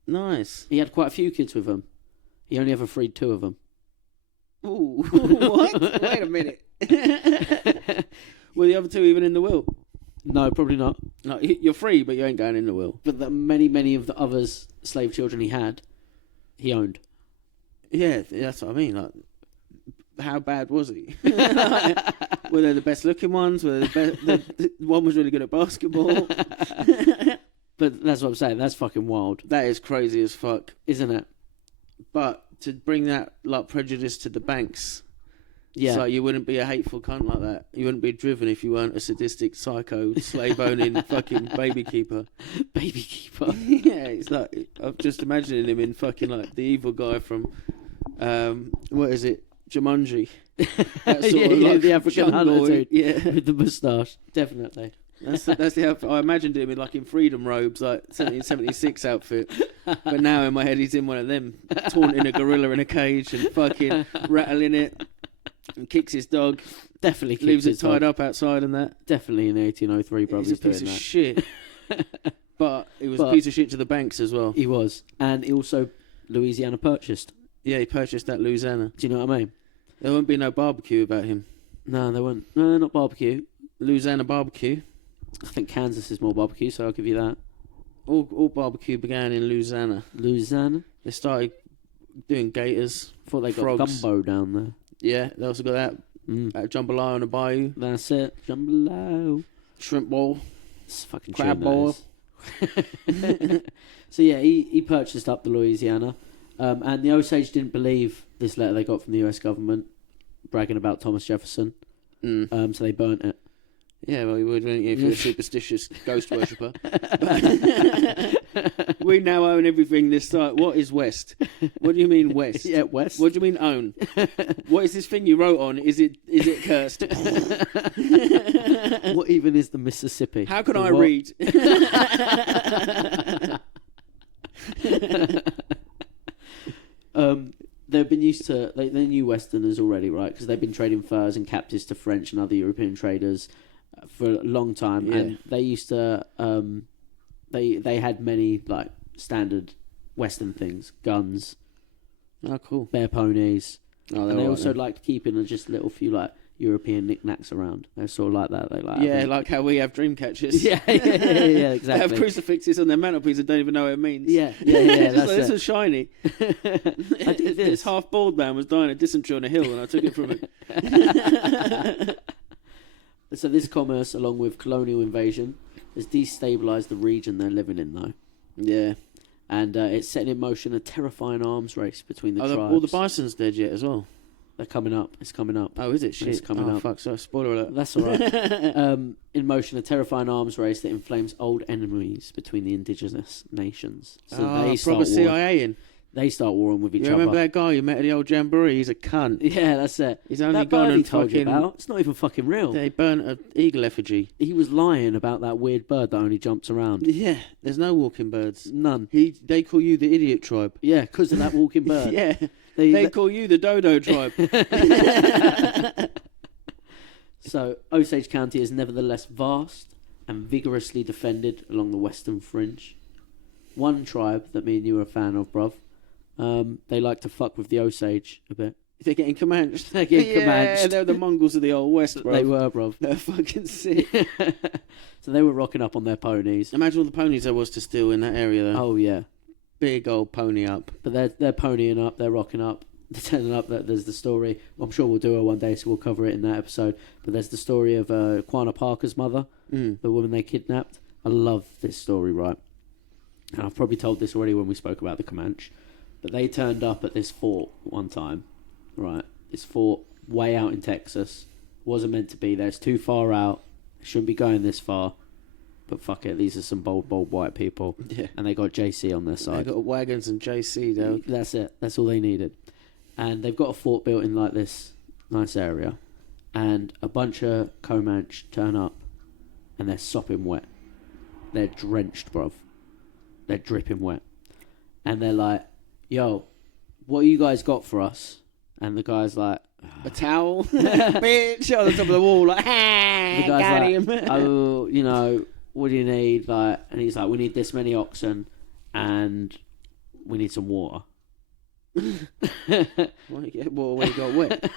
Nice. He had quite a few kids with them. He only ever freed 2 of them. Ooh, what? Wait a minute. Were the other 2 even in the will? No, probably not. No, you're free, but you ain't going in the will. But many of the others, slave children he had, he owned. Yeah, that's what I mean. Like, how bad was he? Were they the best looking ones? Were they the one was really good at basketball? But that's what I'm saying. That's fucking wild. That is crazy as fuck, isn't it? But to bring that like prejudice to the banks, yeah. So you wouldn't be a hateful cunt like that. You wouldn't be driven if you weren't a sadistic psycho slave owning fucking baby keeper. Baby keeper. Yeah, it's like I'm just imagining him in fucking like the evil guy from what is it? Jumanji. That sort of, like, the African hunter dude. Yeah, with the moustache, definitely. That's the outfit. I imagined him in like in freedom robes, like 1776 outfit. But now in my head, he's in one of them, taunting a gorilla in a cage and fucking rattling it, and kicks his dog. Definitely kicks leaves his it tied dog. up outside and that. Definitely in 1803, bro. He's a piece of shit. But he was a piece of shit to the banks as well. He was, and he also Louisiana purchased. Yeah, he purchased that Louisiana. Do you know what I mean? There won't be no barbecue about him. No, there won't. No, not barbecue. Louisiana barbecue. I think Kansas is more barbecue, so I'll give you that. All barbecue began in Louisiana. Louisiana? They started doing gators. I thought they got frogs. gumbo down there. Yeah, they also got that. Jambalaya on the bayou. That's it. Jambalaya. Shrimp bowl. It's fucking crab tune, bowl. So yeah, he purchased up the Louisiana. And the Osage didn't believe this letter they got from the US government bragging about Thomas Jefferson. So they burnt it. Yeah, well, you would, wouldn't you, if you're a superstitious ghost worshipper. We now own everything this side. What is West? What do you mean West? Yeah, West. What do you mean own? What is this thing you wrote on? Is it cursed? What even is the Mississippi? How can The I what? read? They've been used to... They knew Westerners already, right? Because they've been trading furs and captives to French and other European traders for a long time. Yeah. And they used to... They had many, like, standard Western things, guns, Oh, cool. bear ponies, Oh, and they also like to keep in just little few like European knickknacks around. They're sort of like that. They like Yeah, having- like how we have dream catchers. yeah, They have exactly. crucifixes on their mantelpiece and don't even know what it means. Yeah, Just like, that's this it. was shiny. I did This this. half bald man was dying of dysentery on a hill, and I took it from him. So this commerce, along with colonial invasion, has destabilised the region they're living in, though, Yeah. and it's setting in motion a terrifying arms race between the Are tribes. all the bison's dead yet as well? They're coming up. It's coming up. Oh, is it? Shit. It's coming oh, up. fuck. Sorry, spoiler alert. That's all right. In motion, a terrifying arms race that inflames old enemies between the indigenous nations. So they start proper warring. CIA in. They start warring with each You other. remember that guy you met at the old jamboree? He's a cunt. Yeah, that's it. He's only That gone bird he and told you fucking... about, it's not even fucking real. They burnt an eagle effigy. He was lying about that weird bird that only jumps around. Yeah, there's no walking birds. None. They call you the idiot tribe. Yeah, because of that walking bird. Yeah, They they call you the dodo tribe. So, Osage County is nevertheless vast and vigorously defended along the western fringe. One tribe that me and you are a fan of, bruv, they like to fuck with the Osage a bit. They're getting Comanche. They're getting Yeah, Comanche. they're the Mongols of the old west, bro. They were, bruv. They're fucking sick. So they were rocking up on their ponies. Imagine all the ponies there was to steal in that area, though. Oh, yeah. Big old pony up. But they're ponying up, they're rocking up, they're turning up. There's the story. I'm sure we'll do it one day, so we'll cover it in that episode. But there's the story of Quanah Parker's mother, the woman they kidnapped. I love this story, right? And I've probably told this already when we spoke about the Comanche. But they turned up at this fort one time, right? This fort way out in Texas. Wasn't meant to be there. It's too far out. They shouldn't be going this far. But fuck it, these are some bold white people. Yeah. And they got JC on their They side. got wagons and JC, though. That's it. That's all they needed. And they've got a fort built in like this nice area. And a bunch of Comanche turn up and they're sopping wet. They're drenched, bruv. They're dripping wet. And they're like, yo, what you guys got for us? And the guy's like, A towel, bitch, on the top of the wall, like, the ah, guy's got like, him. oh, you know, what do you need? Like, and he's like, we need this many oxen and we need some water. Well, yeah, well, we got wet.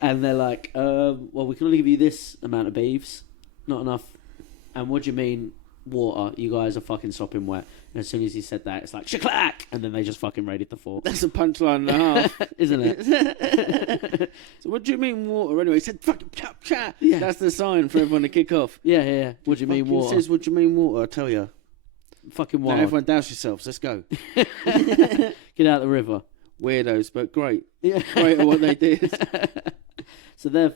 And they're like, well, we can only give you this amount of beeves, not enough. And what do you mean, water? You guys are fucking sopping wet. And as soon as he said that, it's like, shaklack! And then they just fucking raided the fort. That's a punchline and a half. Isn't it? So what do you mean water? Anyway, he said fucking chop chop. Yeah. That's the sign for everyone to kick off. Yeah. What do you mean, Fucking water? says, what do you mean water? I'll tell you. Fucking Now wild. everyone douse yourselves. Let's go. Get out the river. Weirdos, but great. Yeah. Great at what they did. So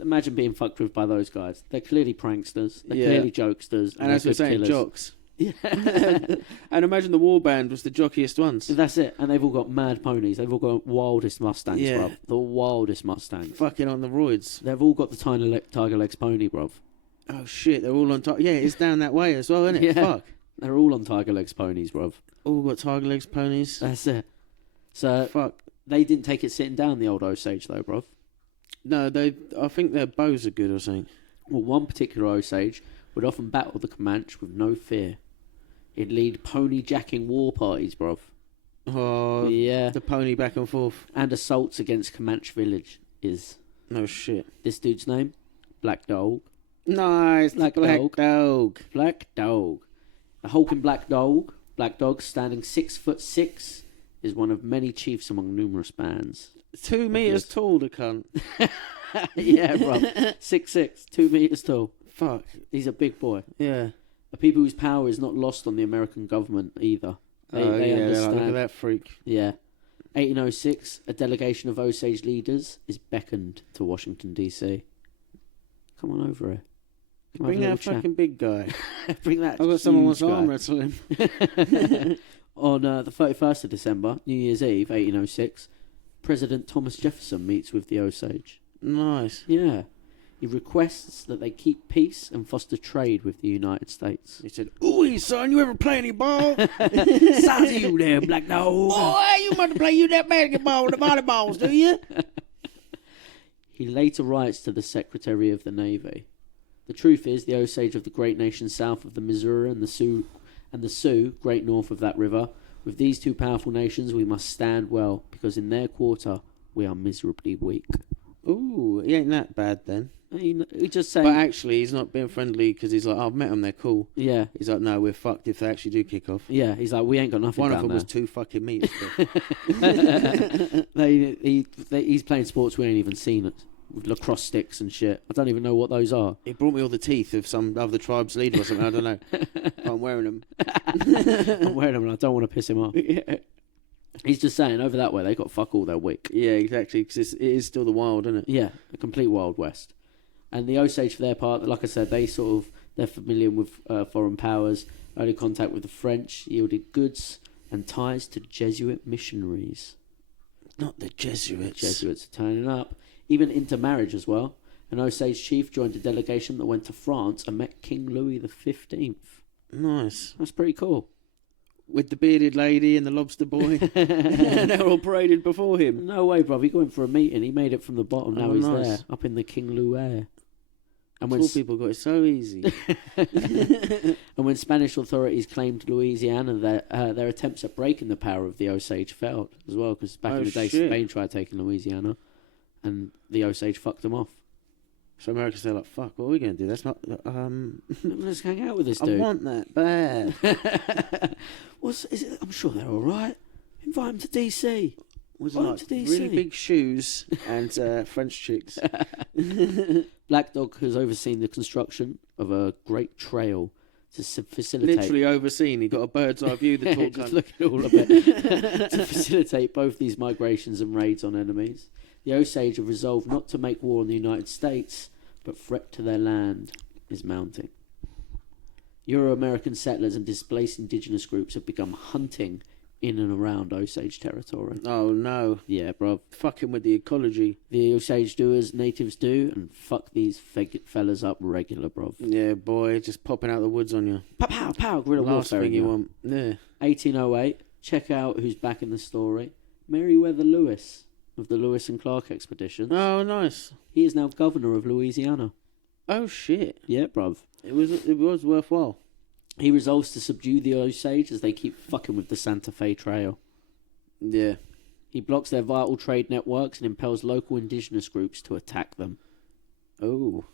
imagine being fucked with by those guys. They're clearly pranksters. They're Yeah. clearly jokesters. And they're as we're good saying, killers. jocks. Yeah. And imagine the war band was the jockiest ones. That's it. And they've all got mad ponies. They've all got wildest Mustangs, Yeah. bruv. The wildest Mustangs. Fucking on the roids. They've all got the Tiger Legs pony, bruv. Oh shit, they're all on top. Yeah, it's down that way as well, isn't it? Yeah. Fuck. They're all on Tiger Legs ponies, bruv. All got tiger legs ponies. That's it. So Fuck. they didn't take it sitting down, the old Osage, though, bruv. No, I think their bows are good or something. Well, one particular Osage would often battle the Comanche with no fear. He'd lead pony-jacking war parties, bruv. Oh, Yeah. the pony back and forth. And assaults against Comanche village is No shit. this dude's name? Black Dog. Nice, Black black dog. dog. Black Dog. The hulking Black Dog, standing 6'6", is one of many chiefs among numerous bands. 2 meters tall, the cunt. Yeah, bro. 6'6", 2 meters tall. Fuck. He's a big boy. Yeah. A people whose power is not lost on the American government either. They Yeah, they're understand. like, look at that freak. Yeah. 1806, a delegation of Osage leaders is beckoned to Washington, D.C. Come on over here. Come Bring have a that little fucking big guy. chat. Bring that I've got someone wants huge to arm guy. wrestle him. On the 31st of December, New Year's Eve, 1806, President Thomas Jefferson meets with the Osage. Nice. Yeah. He requests that they keep peace and foster trade with the United States. He said, "Ooh, son, you ever play any ball? Sounds of you there, Black Dog. Boy, you must play you that basketball, the volleyballs, do you?" He later writes to the Secretary of the Navy. The truth is, the Osage of the great nation south of the Missouri and the Sioux, great north of that river, With these two powerful nations, we must stand well, because in their quarter, we are miserably weak. Ooh, he ain't that bad then. He just saying... But actually, he's not being friendly because he's like, I've met them, they're cool. Yeah. He's like, no, we're fucked if they actually do kick off. Yeah, he's like, we ain't got nothing One down of them there. was 2 fucking meters. He's playing sports we ain't even seen it. With lacrosse sticks and shit. I don't even know what those are. He brought me all the teeth of some other tribe's leader or something, I don't know. I'm wearing them. I'm wearing them and I don't want to piss him off. Yeah. He's just saying, over that way, they got fuck all their wick. Yeah, exactly, because it is still the wild, isn't it? Yeah, a complete Wild West. And the Osage, for their part, like I said, they're familiar with foreign powers. Early contact with the French yielded goods and ties to Jesuit missionaries. Not the Jesuits. Jesuits are turning up. Even intermarriage as well. An Osage chief joined a delegation that went to France and met King Louis XV. Nice. That's pretty cool. With the bearded lady and the lobster boy. They're all paraded before him. No way, bruv. He went for a meeting. He made it from the bottom. Now he's nice. there, up in the King Louis. And Poor people got it so easy. and when Spanish authorities claimed Louisiana, their attempts at breaking the power of the Osage failed as well, because back in the day, Spain tried taking Louisiana, and the Osage fucked them off. So America's there like, fuck, what are we going to do? That's not... Let's hang out with this dude. I want that bad. I'm sure they're all right. Invite him to DC. Was Invite him like to DC. really big shoes and French chicks. Black Dog has overseen the construction of a great trail to facilitate... Literally overseen. He got a bird's eye view. The talk just looking all of it. To facilitate both these migrations and raids on enemies. The Osage have resolved not to make war on the United States, but threat to their land is mounting. Euro-American settlers and displaced indigenous groups have begun hunting in and around Osage territory. Oh no. Yeah, bruv. Fucking with the ecology. The Osage do as natives do, and fuck these fellas up regular, bruv. Yeah, boy, just popping out the woods on you. Pow, pow, pow, guerrilla Last warfare. thing you want. Yeah. 1808, check out who's back in the story. Meriwether Lewis of the Lewis and Clark expeditions. Oh, nice. He is now governor of Louisiana. Oh shit. Yeah, bruv. It was worthwhile. He resolves to subdue the Osage as they keep fucking with the Santa Fe Trail. Yeah. He blocks their vital trade networks and impels local indigenous groups to attack them. Oh.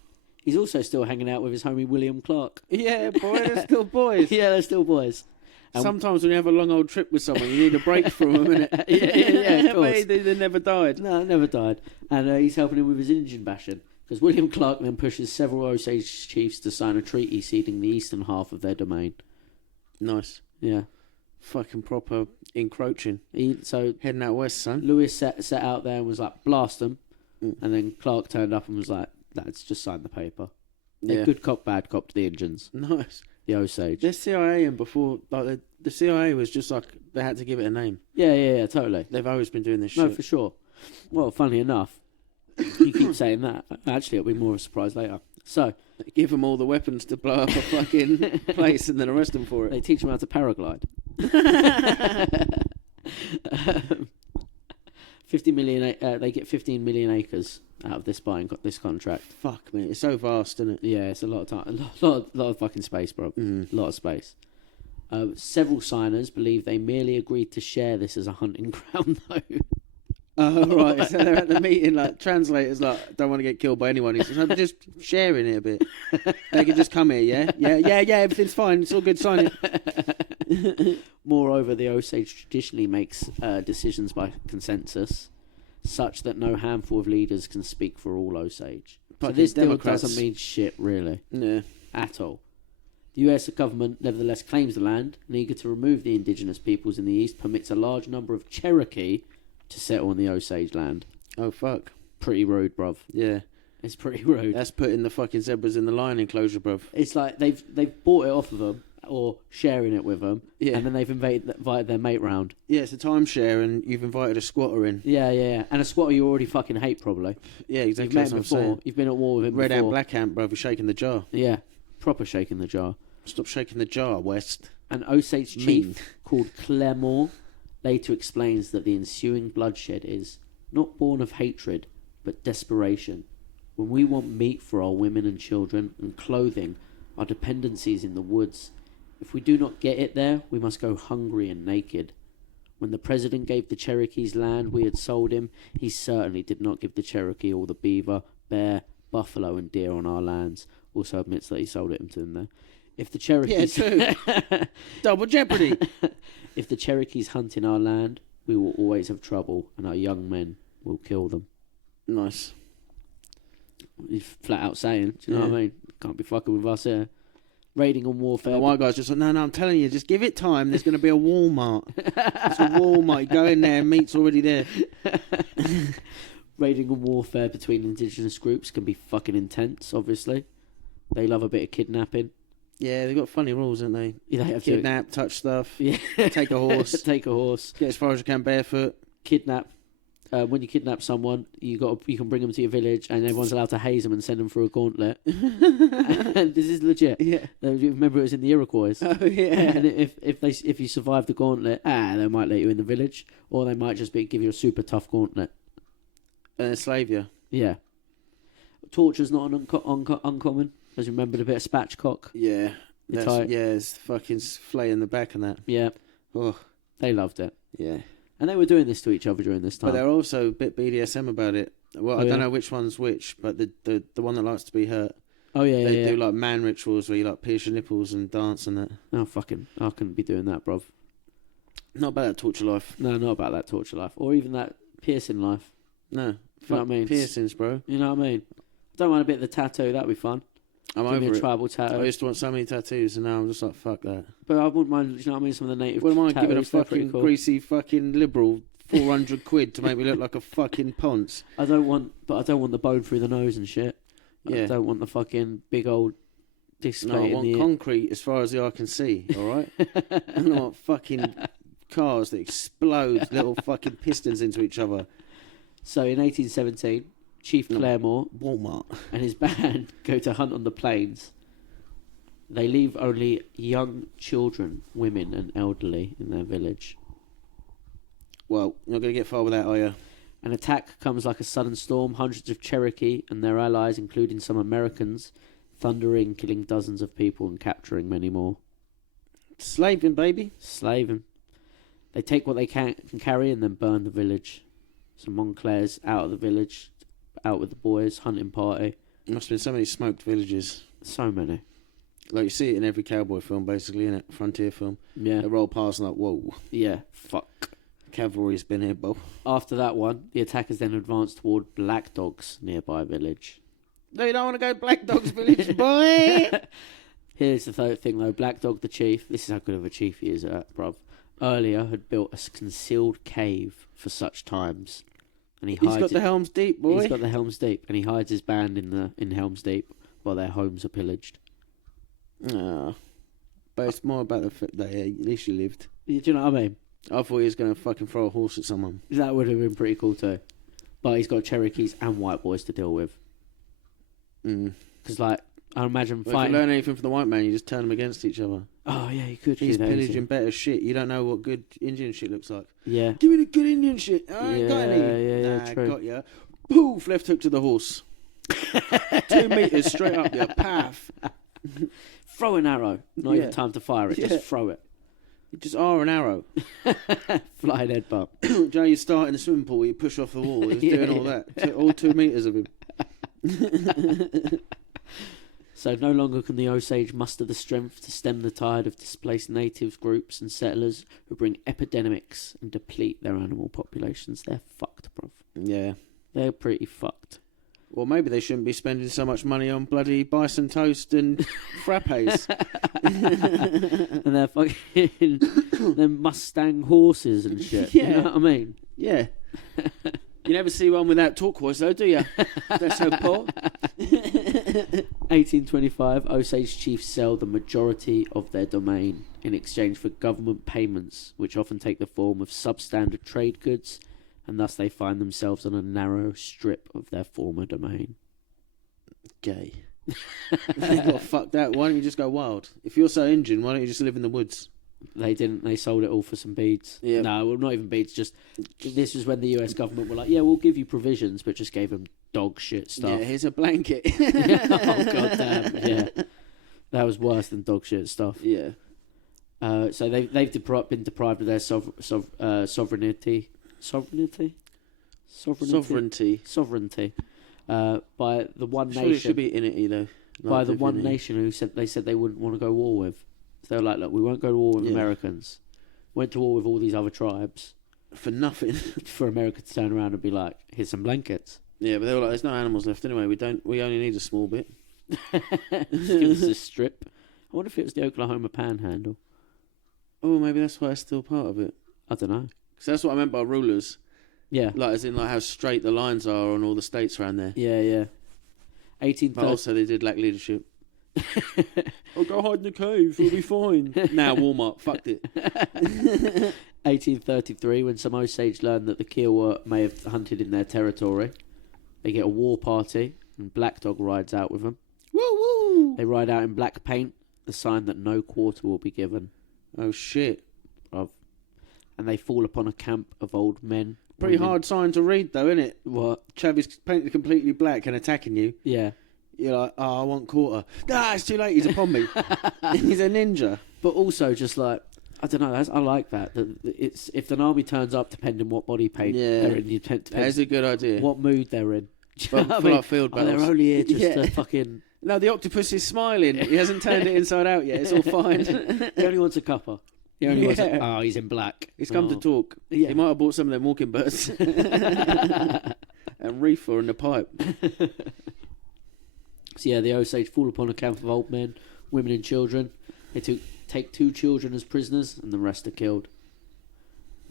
He's also still hanging out with his homie William Clark. Yeah, boy, they're still boys. Yeah, they're still boys. And sometimes when you have a long old trip with someone, you need a break from them, innit? yeah, of course. They never died. No, never died. And he's helping him with his Indian bashing. Because William Clark then pushes several Osage chiefs to sign a treaty ceding the eastern half of their domain. Nice. Yeah. Fucking proper encroaching. So heading out west, son. Lewis set out there and was like, blast them. And then Clark turned up and was like, lads, just sign the paper. Yeah. Good cop, bad cop to the Indians. Nice. The Osage. They're CIA, and before, like, the CIA was just like, they had to give it a name. Yeah, totally. They've always been doing this shit. No, for sure. Well, funny enough, you keep saying that. Actually, it'll be more of a surprise later. So, they give them all the weapons to blow up a fucking place and then arrest them for it. They teach them how to paraglide. 50 million. They get 15 million acres out of this buying this contract. Fuck me, it's so vast, isn't it? Yeah, it's a lot of time, a lot of fucking space, bro. A lot of space. Several signers believe they merely agreed to share this as a hunting ground, though. Oh, right. So they're at the meeting, like, translators, like, don't want to get killed by anyone. He's just, I'm just sharing it a bit. They can just come here, yeah? Yeah, everything's fine. It's all good, sign it. Moreover, the Osage traditionally makes decisions by consensus, such that no handful of leaders can speak for all Osage. So this deal doesn't mean shit, really. Yeah. At all. The US government nevertheless claims the land, and eager to remove the indigenous peoples in the east, permits a large number of Cherokee to settle on the Osage land. Oh, fuck. Pretty rude, bruv. Yeah. It's pretty rude. That's putting the fucking zebras in the lion enclosure, bruv. It's like they've bought it off of them, or sharing it with them, yeah. And then they've invited their mate round. Yeah, it's a timeshare, and you've invited a squatter in. Yeah. And a squatter you already fucking hate, probably. Yeah, exactly. You've met him before. You've been at war with him Red before. Ant, Black Ant, bruv, you're shaking the jar. Yeah, proper shaking the jar. Stop shaking the jar, West. An Osage chief called Claremore later explains that the ensuing bloodshed is not born of hatred, but desperation. When we want meat for our women and children, and clothing, our dependencies in the woods, if we do not get it there, we must go hungry and naked. When the president gave the Cherokees land we had sold him, he certainly did not give the Cherokee all the beaver, bear, buffalo, and deer on our lands. Also admits that he sold it to them there. If the Cherokees... Yeah, too. Double jeopardy. If the Cherokees hunt in our land, we will always have trouble, and our young men will kill them. Nice. He's flat out saying, do you know what I mean? Can't be fucking with us here. Raiding on warfare. And the white guy's just like, no, I'm telling you, just give it time. There's going to be a Walmart. It's a Walmart. You go in there, meat's already there. Raiding and warfare between indigenous groups can be fucking intense, obviously. They love a bit of kidnapping. Yeah, they've got funny rules, haven't they? Yeah, they have Kidnap, touch stuff, Yeah. take a horse, Take a horse. get as far as you can barefoot. Kidnap. When you kidnap someone, you can bring them to your village, and everyone's allowed to haze them and send them through a gauntlet. And this is legit. Yeah. Remember, it was in the Iroquois. Oh, yeah. And if you survive the gauntlet, they might let you in the village, or they might just give you a super tough gauntlet. Slave you. Yeah. Torture's not uncommon. As you remember, a bit of spatchcock. Yeah. Tight. Yeah, it's fucking flay in the back and that. Yeah. Oh. They loved it. Yeah. And they were doing this to each other during this time. But they're also a bit BDSM about it. Well, I don't know which one's which, but the one that likes to be hurt. Oh, yeah, They yeah. do like man rituals where you like pierce your nipples and dance and that. Oh, fucking... I couldn't be doing that, bruv. Not about that torture life. No, not about that torture life. Or even that piercing life. No. You know what I mean? Piercings, bro. You know what I mean? Don't mind a bit of the tattoo. That'd be fun. I'm Give me over a it. tribal tattoo. I used to want so many tattoos and now I'm just like, fuck that. But I wouldn't mind, you know what I mean? Some of the native What am I tattoos, giving a they're pretty fucking cool. greasy fucking liberal 400 quid to make me look like a fucking ponce? I don't want the bone through the nose and shit. Yeah. I don't want the fucking big old display No, I in want the... concrete as far as the eye can see, alright? I don't want fucking cars that explode little fucking pistons into each other. So in 1817, Chief Claremore Walmart. and his band go to hunt on the plains. They leave only young children, women and elderly in their village. Well, you're not going to get far with that, are you? An attack comes like a sudden storm. Hundreds of Cherokee and their allies, including some Americans, thundering, killing dozens of people and capturing many more. Slaving, baby. Slaving. They take what they can carry and then burn the village. So Montclair's out of the village, out with the boys, hunting party. There must have been so many smoked villages. So many. Like you see it in every cowboy film, basically, innit? Frontier film. Yeah. They roll past and like, whoa, Yeah. Fuck. cavalry's been here, Bob. After that one, the attackers then advanced toward Black Dog's nearby village. No, you don't want to go Black Dog's village, boy! Here's the third thing though. Black Dog the chief, this is how good of a chief he is, bruv. Earlier had built a concealed cave for such times. And He's got the Helm's Deep, boy. He's got the Helm's Deep, and he hides his band in Helm's Deep while their homes are pillaged. Ah. But it's more about the fact that at least you lived. Do you know what I mean? I thought he was going to fucking throw a horse at someone. That would have been pretty cool too. But he's got Cherokees and white boys to deal with. Because, like, I imagine Well, if fighting... you learn anything from the white man, you just turn them against each other. Oh, yeah, you could He's do that. pillaging better shit. You don't know what good Indian shit looks like. Yeah. Give me the good Indian shit. I ain't got any. Yeah, Nah, true. got ya. Poof, left hook to the horse. 2 meters straight up your path. Throw an arrow. Not Yeah. even time to fire it. Yeah. Just throw it. You just are an arrow. Flying headbutt. Do you know you start in the swimming pool, you push off the wall, he's doing all that. All 2 meters of him. So no longer can the Osage muster the strength to stem the tide of displaced natives, groups and settlers who bring epidemics and deplete their animal populations. They're fucked, bruv. Yeah. They're pretty fucked. Well, maybe they shouldn't be spending so much money on bloody bison toast and frappes. And they're fucking... they're Mustang horses and shit. Yeah. You know what I mean? Yeah. You never see one without turquoise, though, do you? They're so poor. 1825, Osage chiefs sell the majority of their domain in exchange for government payments, which often take the form of substandard trade goods, and thus they find themselves on a narrow strip of their former domain. Gay. They got fucked out. Why don't you just go wild? If you're so Indian, why don't you just live in the woods? They didn't. They sold it all for some beads. Yeah. No, well, not even beads. Just this was when the US government were like, "Yeah, we'll give you provisions," but just gave them dog shit stuff. Yeah, here's a blanket. Oh god damn! Yeah, that was worse than dog shit stuff. Yeah. So they've been deprived of their sovereignty. By the one Surely it nation. should be in it, though. By the one nation who said they wouldn't want to go to war with. So they're like, look, we won't go to war with Americans. Went to war with all these other tribes for nothing. For America to turn around and be like, here's some blankets. Yeah, but they were like, there's no animals left anyway. We only need a small bit. Give us a strip. I wonder if it was the Oklahoma Panhandle. Oh, maybe that's why it's still part of it. I don't know. Because that's what I meant by rulers. Yeah. Like, as in, like, how straight the lines are on all the states around there. Yeah. 1830. But also, they did lack leadership. I'll go hide in the cave. We'll be fine. Now Walmart fucked it. 1833, when some Osage learned that the Kiowa may have hunted in their territory, they get a war party, and Black Dog rides out with them. Woo woo! They ride out in black paint, the sign that no quarter will be given. Oh shit! And they fall upon a camp of old men. Pretty women. hard sign to read, though, isn't it? What? Chavi's painted completely black and attacking you. Yeah. You're like, oh, I want quarter. Ah, it's too late. He's upon me. He's a ninja. But also, just like, I don't know. I like that. It's if an army turns up, depending what body paint they're in, depends That's a good idea. what mood they're in. But for like field battles. They're only here just to fucking. No, the octopus is smiling. He hasn't turned it inside out yet. It's all fine. He only wants a cuppa. He only wants a, oh, he's in black. He's come to talk. Yeah. He might have bought some of them walking birds. And reefer and the pipe. So yeah, the Osage fall upon a camp of old men, women and children. They take 2 children as prisoners, and the rest are killed.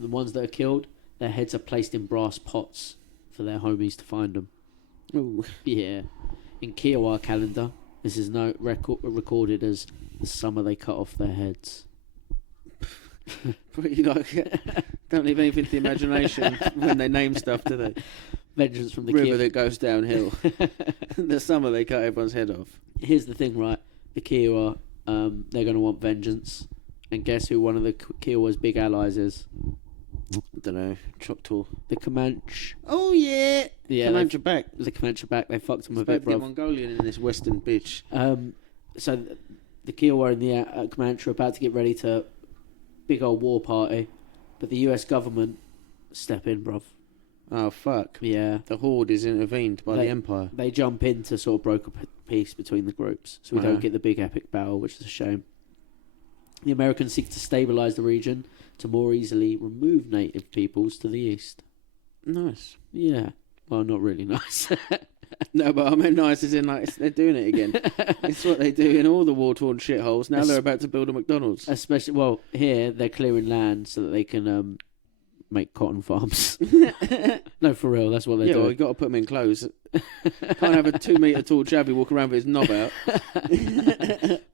The ones that are killed, their heads are placed in brass pots for their homies to find them. Ooh. Yeah. In Kiowa calendar, this is recorded as the summer they cut off their heads. Pretty like don't leave anything to the imagination when they name stuff, do they? Vengeance from the river that goes downhill. The summer they cut everyone's head off. Here's the thing, right? The Kiowa, they're going to want vengeance. And guess who one of the Kiowa's big allies is? I don't know. Choctaw. The Comanche. Oh, yeah. Comanche back. The Comanche back. They fucked them a Supposed bit, to bruv. get Mongolian in this western bitch. So the Kiowa and the Comanche are about to get ready to big old war party. But the US government step in, bruv. Oh, fuck. Yeah. The Horde is intervened by the Empire. They jump in to sort of broker peace between the groups. So we don't get the big epic battle, which is a shame. The Americans seek to stabilise the region to more easily remove native peoples to the east. Nice. Yeah. Well, not really nice. No, but I mean nice as in like they're doing it again. It's what they do in all the war-torn shitholes. Now they're about to build a McDonald's. Especially, well, here they're clearing land so that they can make cotton farms. No, for real, that's what they're doing. Well, you got to put them in clothes. Can't have a 2 metre tall chavvy walk around with his knob out.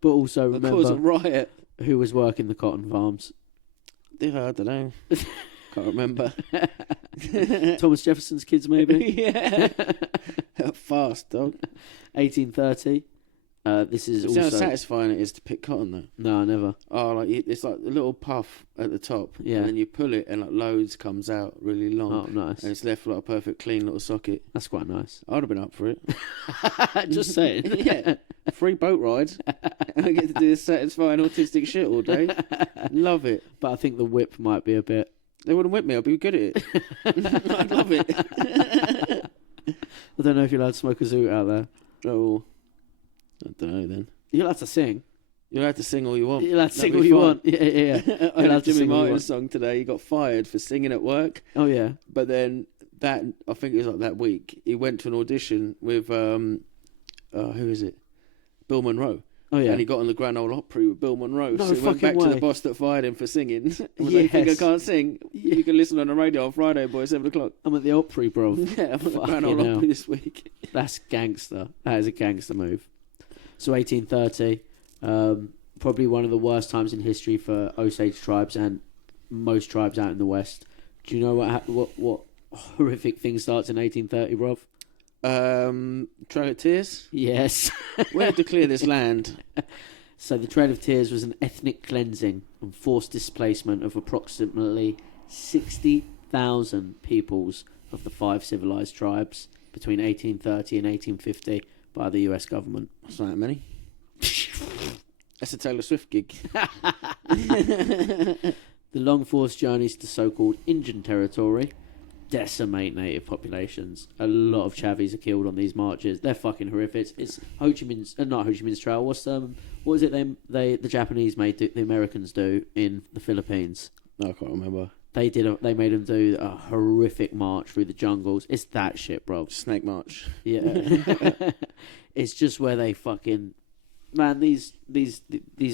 But also remember, cause a riot. Who was working the cotton farms? I don't know. Can't remember. Thomas Jefferson's kids, maybe. Yeah. Fast dog. 1830. This is See also how satisfying it is to pick cotton though. No, never. Oh, like it's like a little puff at the top, Yeah. and then you pull it, and like loads comes out really long. Oh, nice. And it's left like a perfect clean little socket. That's quite nice. I'd have been up for it. Just saying. Yeah, free boat ride. I get to do this satisfying autistic shit all day. Love it. But I think the whip might be a bit. They wouldn't whip me. I'd be good at it. I'd love it. I don't know if you're allowed to smoke a zoot out there. Oh, I don't know then. You're allowed to sing. You're allowed to sing all you want. You're allowed to That'd sing be all you fine. want. Yeah. I heard Jimmy sing all you Martin's want. song today. He got fired for singing at work. Oh yeah. But then I think it was like that week, he went to an audition with who is it? Bill Monroe. Oh yeah. And he got on the Grand Ole Opry with Bill Monroe. No so he went back fucking to way. the boss that fired him for singing. When Yes. they think I can't sing, you can listen on the radio on Friday, boy, 7 o'clock. I'm at the Opry, bro. Yeah, I'm on the Grand Fucking Ole hell. Opry this week. That's gangster. That is a gangster move. So 1830, probably one of the worst times in history for Osage tribes and most tribes out in the West. Do you know what horrific thing starts in 1830, Rob? Trail of Tears? Yes. We had to clear this land. So the Trail of Tears was an ethnic cleansing and forced displacement of approximately 60,000 peoples of the 5 civilized tribes between 1830 and 1850 by the US government. That's not that many. That's a Taylor Swift gig. The long forced journeys to so-called Indian territory decimate native populations. A lot of Chavis are killed on these marches. They're fucking horrific. It's Ho Chi Minh's, not Ho Chi Minh's Trail. What is it the Japanese made the Americans do in the Philippines? No, I can't remember. They made them do a horrific march through the jungles. It's that shit, bro. Snake March. Yeah. It's just where they fucking... Man, these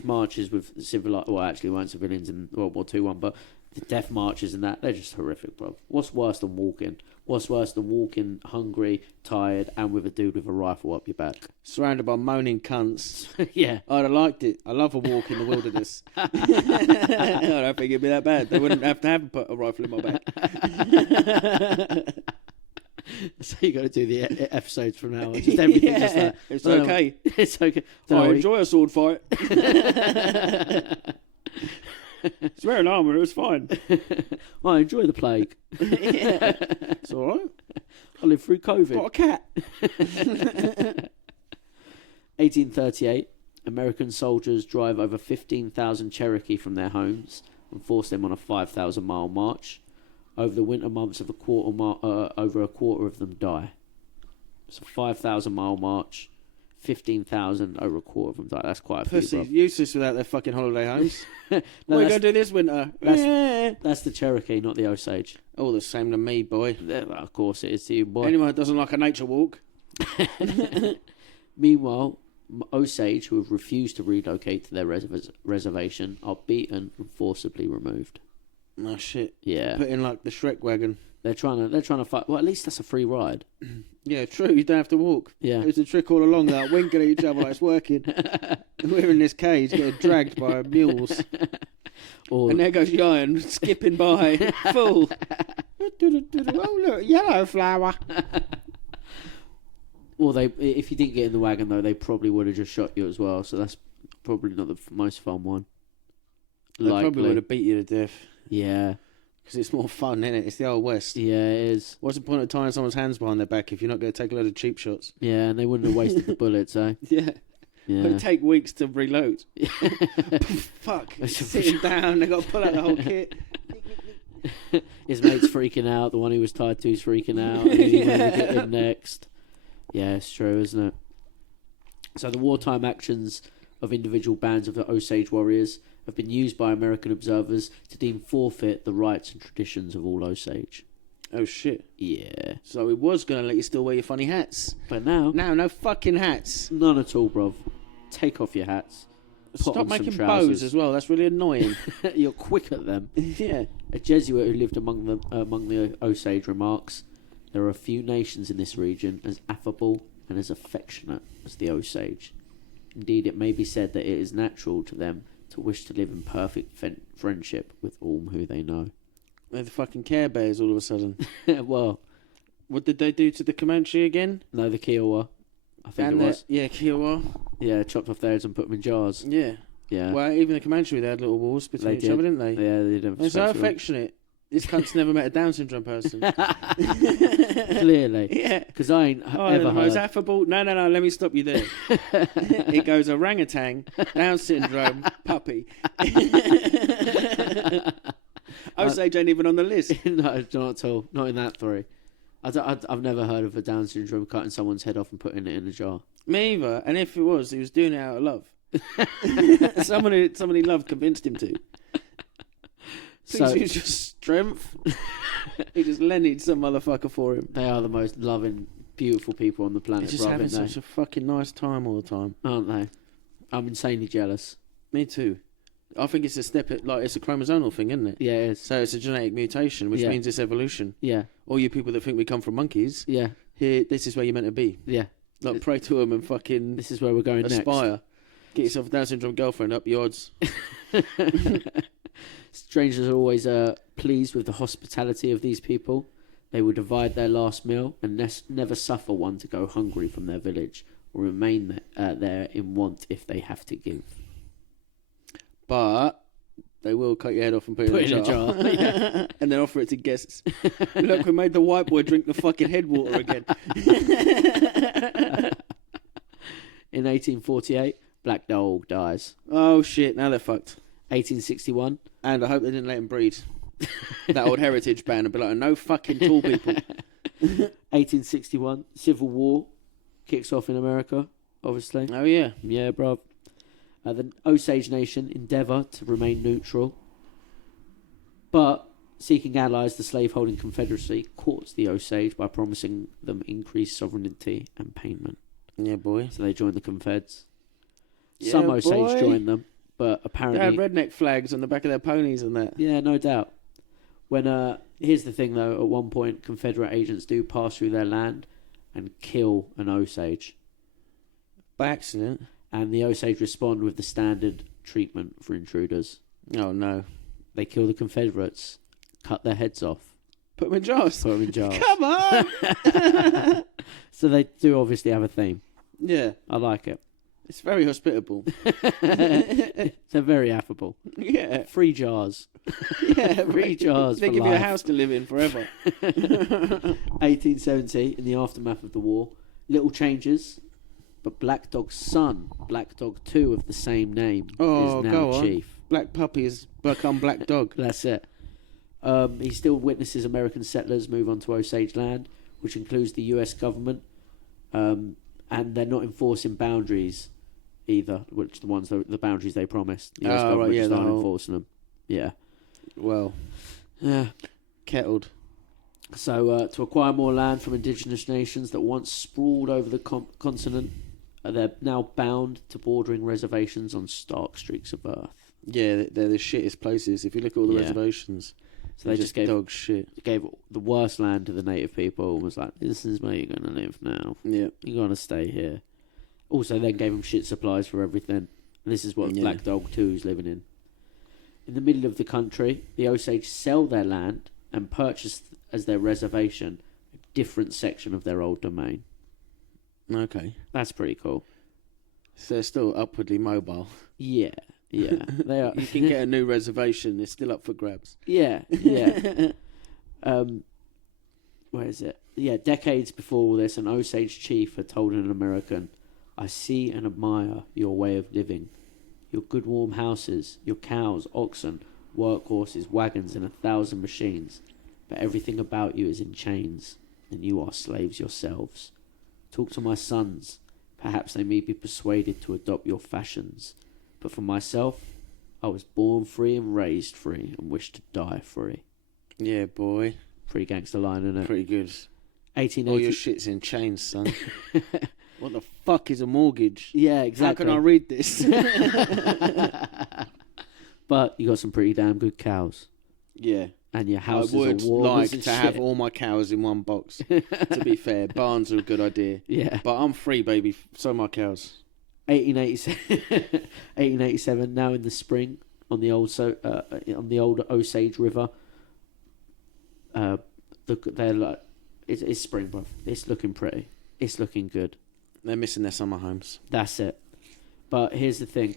marches with actually weren't civilians in World War II one, but the death marches and that, they're just horrific, bro. What's worse than walking? What's worse than walking hungry, tired, and with a dude with a rifle up your back? Surrounded by moaning cunts. Yeah. I'd have liked it. I love a walk in the wilderness. I don't think it'd be that bad. They wouldn't have to have a rifle in my back. So you got to do the episodes from now on. Just everything just that. It's okay. It's okay. I enjoy a sword fight. It's wearing armour, it was fine. I enjoy the plague. Yeah. It's all right. I lived through COVID. Got a cat. 1838, American soldiers drive over 15,000 Cherokee from their homes and force them on a 5,000-mile march. Over the winter months, over a quarter of them die. It's a 5,000-mile march. 15,000 over a quarter of them die. That's quite a few. Pussies, useless without their fucking holiday homes. No, what are you going to do this winter? That's the Cherokee, not the Osage. All the same to me, boy. Well, of course it is to you, boy. Anyone that doesn't like a nature walk. Meanwhile, Osage, who have refused to relocate to their reservation, are beaten and forcibly removed. Oh shit! Yeah, put in like the Shrek wagon. They're trying to fight. Well, at least that's a free ride. Yeah, true. You don't have to walk. Yeah, it was a trick all along. That winking at each other like it's working. We're in this cage getting dragged by mules, and there goes Ian skipping by, full. Oh look, yellow flower. Well, if you didn't get in the wagon though, they probably would have just shot you as well. So that's probably not the most fun one. They probably would have beat you to death. Yeah. Because it's more fun, isn't it? It's the old west. Yeah, it is. What's the point of tying someone's hands behind their back if you're not going to take a load of cheap shots? Yeah, and they wouldn't have wasted the bullets, eh? Yeah. Yeah. It would take weeks to reload. Fuck. Sitting down, they got to pull out the whole kit. His mate's freaking out. The one he was tied to is freaking out. And he went to get in next. Yeah, it's true, isn't it? So the wartime actions of individual bands of the Osage warriors have been used by American observers to deem forfeit the rights and traditions of all Osage. Oh shit. Yeah. So it was going to let you still wear your funny hats. But now... Now, no fucking hats. None at all, bruv. Take off your hats. Stop making bows as well. That's really annoying. You're quick at them. Yeah. A Jesuit who lived among the Osage remarks, there are a few nations in this region as affable and as affectionate as the Osage. Indeed, it may be said that it is natural to them to wish to live in perfect friendship with all who they know. They're the fucking Care Bears all of a sudden. Well... What did they do to the Comanche again? No, the Kiowa. I think it was. Yeah, Kiowa. Yeah, chopped off their heads and put them in jars. Yeah. Yeah. Well, even the Comanche, they had little wars between each other, didn't they? Yeah, they did. They're so affectionate. This cunt's never met a Down syndrome person. Clearly. Yeah. Because I ain't ever the heard... most affable... No, let me stop you there. It goes orangutan, Down syndrome, puppy. Osage ain't even on the list. No, not at all. Not in that three. I've never heard of a Down syndrome cutting someone's head off and putting it in a jar. Me either. And if it was, he was doing it out of love. Somebody loved convinced him to. So it's just strength. He just lended some motherfucker for him. They are the most loving, beautiful people on the planet. They're just having such a fucking nice time all the time, aren't they? I'm insanely jealous. Me too. I think it's a it's a chromosomal thing, isn't it? Yeah, it is. So it's a genetic mutation, which means it's evolution. Yeah. All you people that think we come from monkeys. Yeah. Here, this is where you're meant to be. Yeah. Like pray to them and fucking. This is where we're going aspire. next. Get yourself a Down syndrome girlfriend. Up your odds. Strangers are always pleased with the hospitality of these people. They will divide their last meal and never suffer one to go hungry from their village or remain there in want if they have to give. But they will cut your head off and put it in a jar. Yeah. And then offer it to guests. Look, we made the white boy drink the fucking head water again. In 1848, Black Dog dies. Oh shit! Now they're fucked. 1861. And I hope they didn't let him breed. That old heritage band would be like, no fucking tall people. 1861. Civil War kicks off in America, obviously. Oh yeah. Yeah, bro. The Osage Nation endeavour to remain neutral, but seeking allies, the slaveholding Confederacy courts the Osage by promising them increased sovereignty and payment. Yeah, boy. So they join the Confeds. Yeah, Some Osage boy. join them, but They apparently... had redneck flags on the back of their ponies and that. Yeah, no doubt. When here's the thing, though. At one point, Confederate agents do pass through their land and kill an Osage. By accident? And the Osage respond with the standard treatment for intruders. Oh, no. They kill the Confederates, cut their heads off, Put them in jars. put them in jars. Come on! So they do obviously have a theme. Yeah. I like it. It's very hospitable. They're very affable. Yeah. Free jars. Yeah. Free jars They for give you a life. house to live in forever. 1870, in the aftermath of the war, little changes, but Black Dog's son, Black Dog 2 of the same name, Oh, is now go on. chief. Black puppy has become black dog. That's it. He still witnesses American settlers move onto Osage land, which includes the US government, and they're not enforcing boundaries either, which the boundaries they promised. The US government just aren't enforcing them. Yeah. Well, Yeah. kettled. So, to acquire more land from indigenous nations that once sprawled over the continent, they're now bound to bordering reservations on stark streaks of earth. Yeah, they're the shittest places. If you look at all the Yeah. reservations, So they just gave dog shit. gave the worst land to the native people and was like, "This is where you're gonna live now. Yeah. You're gonna stay here." Also, then gave them shit supplies for everything. And this is what Yeah. Black Dog 2 is living in. In the middle of the country, the Osage sell their land and purchase as their reservation a different section of their old domain. Okay. That's pretty cool. So they're still upwardly mobile. Yeah, yeah, they are. You can get a new reservation. It's still up for grabs. Yeah, yeah. Where is it? Yeah, decades before all this, an Osage chief had told an American, "I see and admire your way of living. Your good warm houses, your cows, oxen, workhorses, wagons, and 1,000 machines. But everything about you is in chains, and you are slaves yourselves. Talk to my sons. Perhaps they may be persuaded to adopt your fashions. But for myself, I was born free and raised free, and wish to die free." Yeah, boy. Pretty gangster line, isn't it? Pretty good. 1880. All your shit's in chains, son. What the fuck is a mortgage? Yeah, exactly. How can I read this? But you got some pretty damn good cows, Yeah. and your I houses would are warm like as to shit. have all my cows in one box. To be fair, barns are a good idea. Yeah. But I'm free, baby. So are my cows. 1887. 1887. Now in the spring, on the old Osage River. They're like, it's spring, bro. It's looking pretty. It's looking good. They're missing their summer homes. That's it. But here's the thing.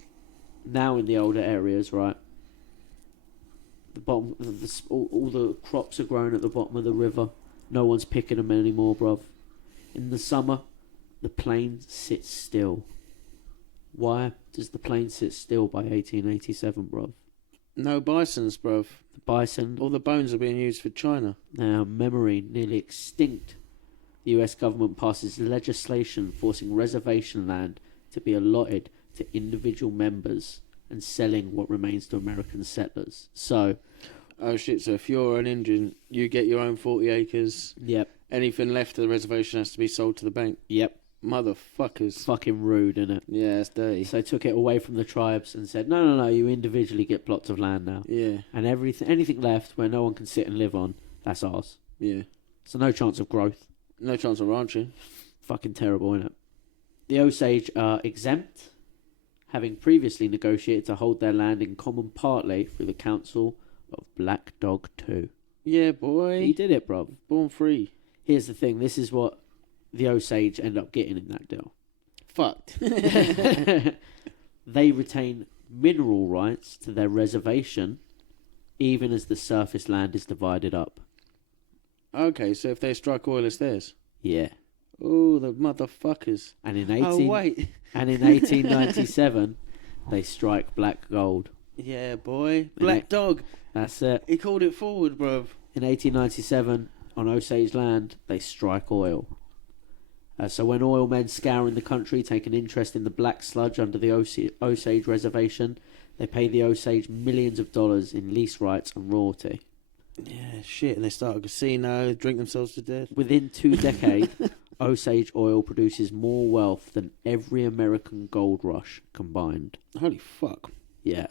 Now in the older areas, right, the bottom, all the crops are growing at the bottom of the river. No one's picking them anymore, bruv. In the summer, the plain sits still. Why does the plain sit still by 1887, bruv? No bisons, bruv. The bison, All the bones are being used for China. now memory nearly extinct. The US government passes legislation forcing reservation land to be allotted to individual members and selling what remains to American settlers. So, Oh shit, so if you're an Indian, you get your own 40 acres. yep, Anything left of the reservation has to be sold to the bank. yep, Motherfuckers. fucking rude, innit? Yeah, it's dirty. So they took it away from the tribes and said, no, you individually get plots of land now. Yeah, And anything left where no one can sit and live on, that's ours. yeah. So no chance of growth. No chance of ranching. Fucking terrible, innit? The Osage are exempt, having previously negotiated to hold their land in common partly through the Council of Black Dog 2. Yeah, boy. He did it, bruv. Born free. Here's the thing, this is what the Osage end up getting in that deal. Fucked. They retain mineral rights to their reservation, even as the surface land is divided up. Okay, so if they strike oil, it's theirs. Yeah. Oh, the motherfuckers. And in Oh, wait. and in 1897, they strike black gold. Yeah, boy. Black Dog. That's it. He called it forward, bruv. In 1897, on Osage land, they strike oil. So when oil men scouring the country take an interest in the black sludge under the Osage reservation, they pay the Osage millions of dollars in lease rights and royalty. Yeah, shit. And they start a casino, drink themselves to death. Within 2 decades, Osage oil produces more wealth than every American gold rush combined. Holy fuck. Yeah.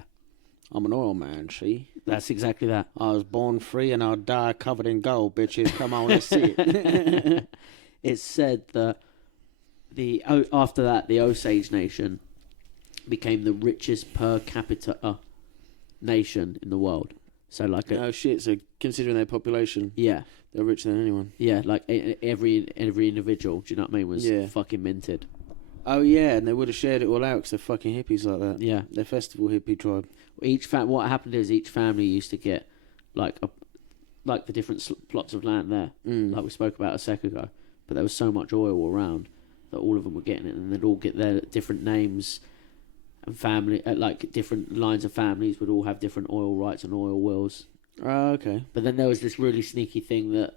I'm an oil man, see? That's exactly that. I was born free and I'll die covered in gold, bitches. Come on, let's see it. It's said that after that, the Osage Nation became the richest per capita nation in the world. So oh shit! So considering their population, yeah, they're richer than anyone. Yeah, like every individual. Do you know what I mean? Was fucking minted. Oh yeah, and they would have shared it all out because they're fucking hippies like that. Yeah, they're festival hippie tribe. What happened is each family used to get like the different plots of land there, like we spoke about a sec ago. But there was so much oil around that all of them were getting it, and they'd all get their different names. And family, like different lines of families would all have different oil rights and oil wills. Oh, okay. But then there was this really sneaky thing that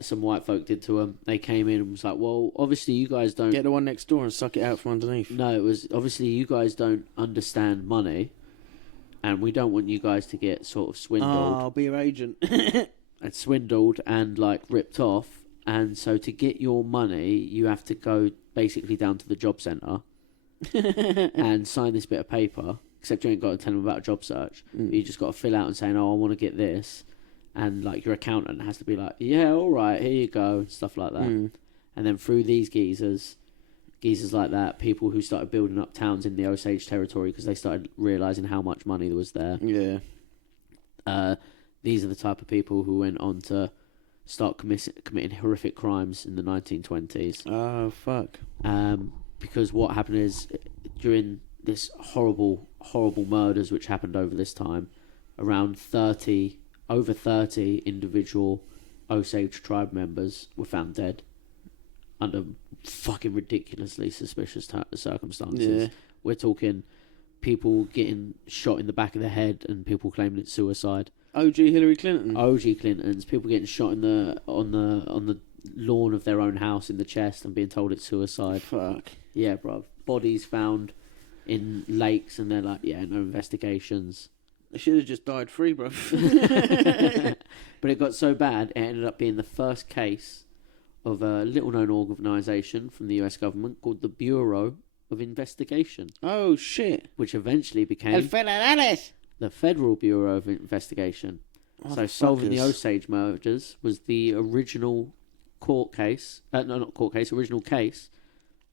some white folk did to them. They came in and was like, well, obviously you guys don't... Get the one next door and suck it out from underneath. No, it was, obviously you guys don't understand money, and we don't want you guys to get sort of swindled. Oh, I'll be your agent. And swindled and, like, ripped off. And so to get your money, you have to go basically down to the job centre and sign this bit of paper, except you ain't got to tell them about a job search. You just got to fill out and saying, oh, I want to get this, and like your accountant has to be like, yeah, all right, here you go, and stuff like that. And then through these geezers like that, people who started building up towns in the Osage territory because they started realising how much money there was there. Yeah. These are the type of people who went on to start committing horrific crimes in the 1920s. Oh, fuck. Because what happened is, during this horrible murders which happened over this time, around over 30 individual Osage tribe members were found dead under fucking ridiculously suspicious circumstances. Yeah. We're talking people getting shot in the back of the head and people claiming it's suicide. OG Hillary Clinton. OG Clintons, people getting shot on the lawn of their own house in the chest and being told it's suicide. Fuck. Yeah, bruv. Bodies found in lakes and they're like, yeah, no investigations. They should have just died free, bruv. But it got so bad, it ended up being the first case of a little-known organisation from the US government called the Bureau of Investigation. Oh, shit. Which eventually became the Federal Bureau of Investigation. So solving the Osage murders was the original original case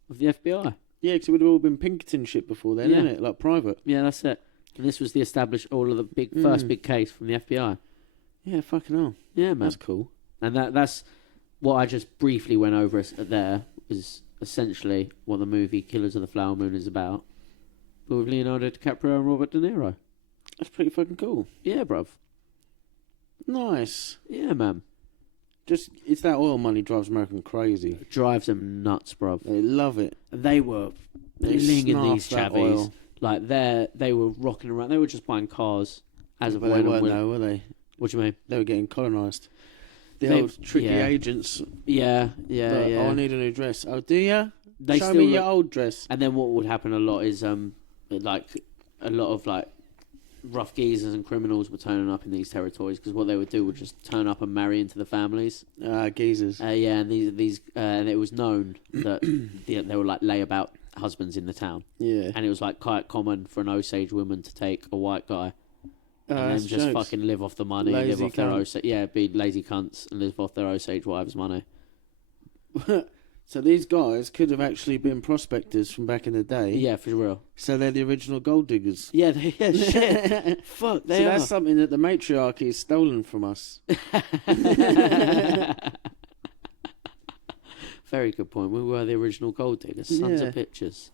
of the FBI. Yeah, because it would have all been Pinkerton shit before then, isn't it? Like private. Yeah, that's it. And this was the first big case from the FBI. Yeah, fucking hell. Yeah, man. That's cool. And that's what I just briefly went over there, is essentially what the movie Killers of the Flower Moon is about. But with Leonardo DiCaprio and Robert De Niro. That's pretty fucking cool. Yeah, bruv. Nice. Yeah, man. It's that oil money drives American crazy. It drives them nuts, bruv. They love it. They were blinging these chavvies. Like, they were rocking around. They were just buying cars as of when. They weren't, though, were they? What do you mean? They were getting colonised. The old tricky agents. Yeah. Oh, I need a new dress. Oh, do ya? They Show me your old dress. And then what would happen a lot is, like, a lot of, like, rough geezers and criminals were turning up in these territories, because what they would do would just turn up and marry into the families. Geezers. Yeah, and these and it was known that they were like layabout husbands in the town. Yeah. And it was like quite common for an Osage woman to take a white guy and then just jokes. fucking live off the money, Lazy live off their cunt. Osage, be lazy cunts and live off their Osage wives' money. So these guys could have actually been prospectors from back in the day. Yeah, for real. So they're the original gold diggers. Yeah, shit. Fuck, they are. That's something that the matriarchy has stolen from us. Very good point. We were the original gold diggers, sons of bitches.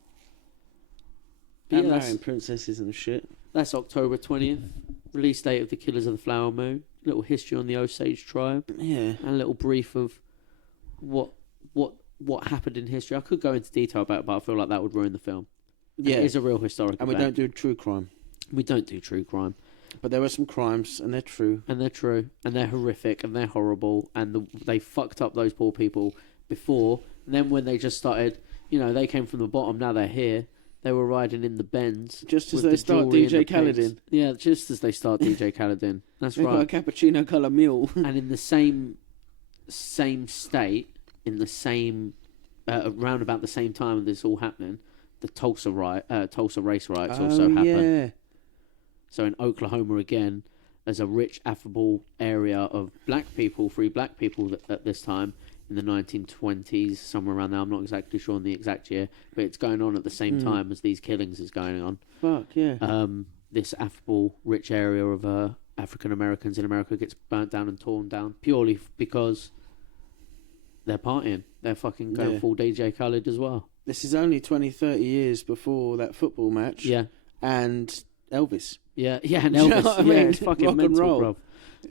And marrying princesses and shit. That's October 20th. Release date of the Killers of the Flower Moon. Little history on the Osage tribe. Yeah. And a little brief of what what happened in history. I could go into detail about it, but I feel like that would ruin the film. Yeah. It is a real historic And we event. don't do true crime. We don't do true crime. But there were some crimes, and they're true. And they're true, and they're horrific, and they're horrible, and they fucked up those poor people before. And then when they just started, they came from the bottom, now they're here. They were riding in the Benz. Just as with they the start jewellery and DJ the Khaled pigs. in. Yeah, just as they start DJ Khaled in. That's They've right. got a cappuccino colour mule. And in the same state, in the same around about the same time this all happening, the Tulsa race riots also happened. Yeah. So in Oklahoma again, there's a rich, affable area of free black people at this time in the 1920s, somewhere around there. I'm not exactly sure on the exact year, but it's going on at the same time as these killings is going on. Fuck, yeah. This affable, rich area of African Americans in America gets burnt down and torn down purely because they're partying. They're fucking going full DJ Khaled as well. This is only 20, 30 years before that football match. Yeah. And Elvis. Yeah, and Do you know Elvis. what I mean? It's fucking Rock and mental, roll. bruv.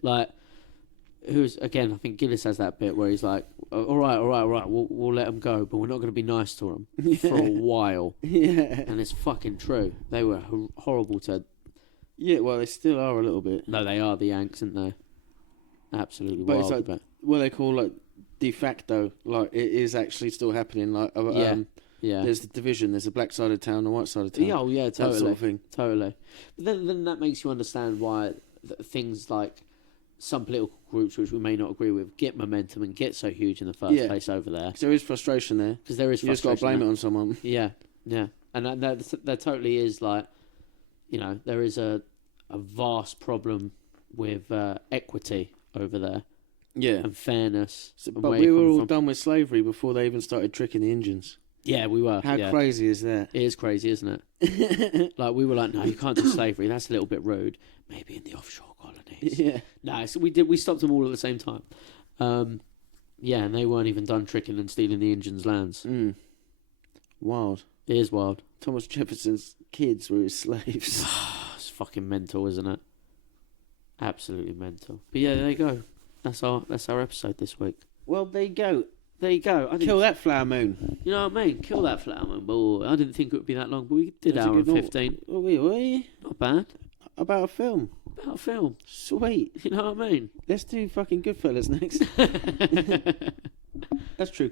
Like, again, I think Gillis has that bit where he's like, all right, we'll let them go, but we're not going to be nice to them for a while. Yeah. And it's fucking true. They were horrible to... Yeah, well, they still are a little bit. No, they are the Yanks, aren't they? Absolutely But wild. it's like, but what they call, like, de facto. Like, it is actually still happening. Like, yeah. There's the division. There's the black side of town, the white side of town. Yeah, oh, yeah, totally. That sort of thing. Totally. But then that makes you understand why things like some political groups, which we may not agree with, get momentum and get so huge in the first place over there. 'Cause there is frustration there. Because there is You just got to blame it on someone. Yeah. And there totally is, like, there is a vast problem with equity over there. Yeah. And fairness. But we were all done with slavery before they even started tricking the Indians. Yeah, we were. How crazy is that? It is crazy, isn't it? Like, we were like, no, you can't do slavery. That's a little bit rude. Maybe in the offshore colonies. Yeah. No, so we stopped them all at the same time. Yeah, and they weren't even done tricking and stealing the Indians' lands. Wild. It is wild. Thomas Jefferson's kids were his slaves. It's fucking mental, isn't it? Absolutely mental. But yeah, there you go. That's our episode this week. Well, there you go. There you go. Kill that flower moon. You know what I mean? Kill that flower moon. Boy, I didn't think it would be that long, but we did That's a hour and good 15. Oi. Not bad. About a film. About a film. Sweet. You know what I mean? Let's do fucking Goodfellas next. That's true.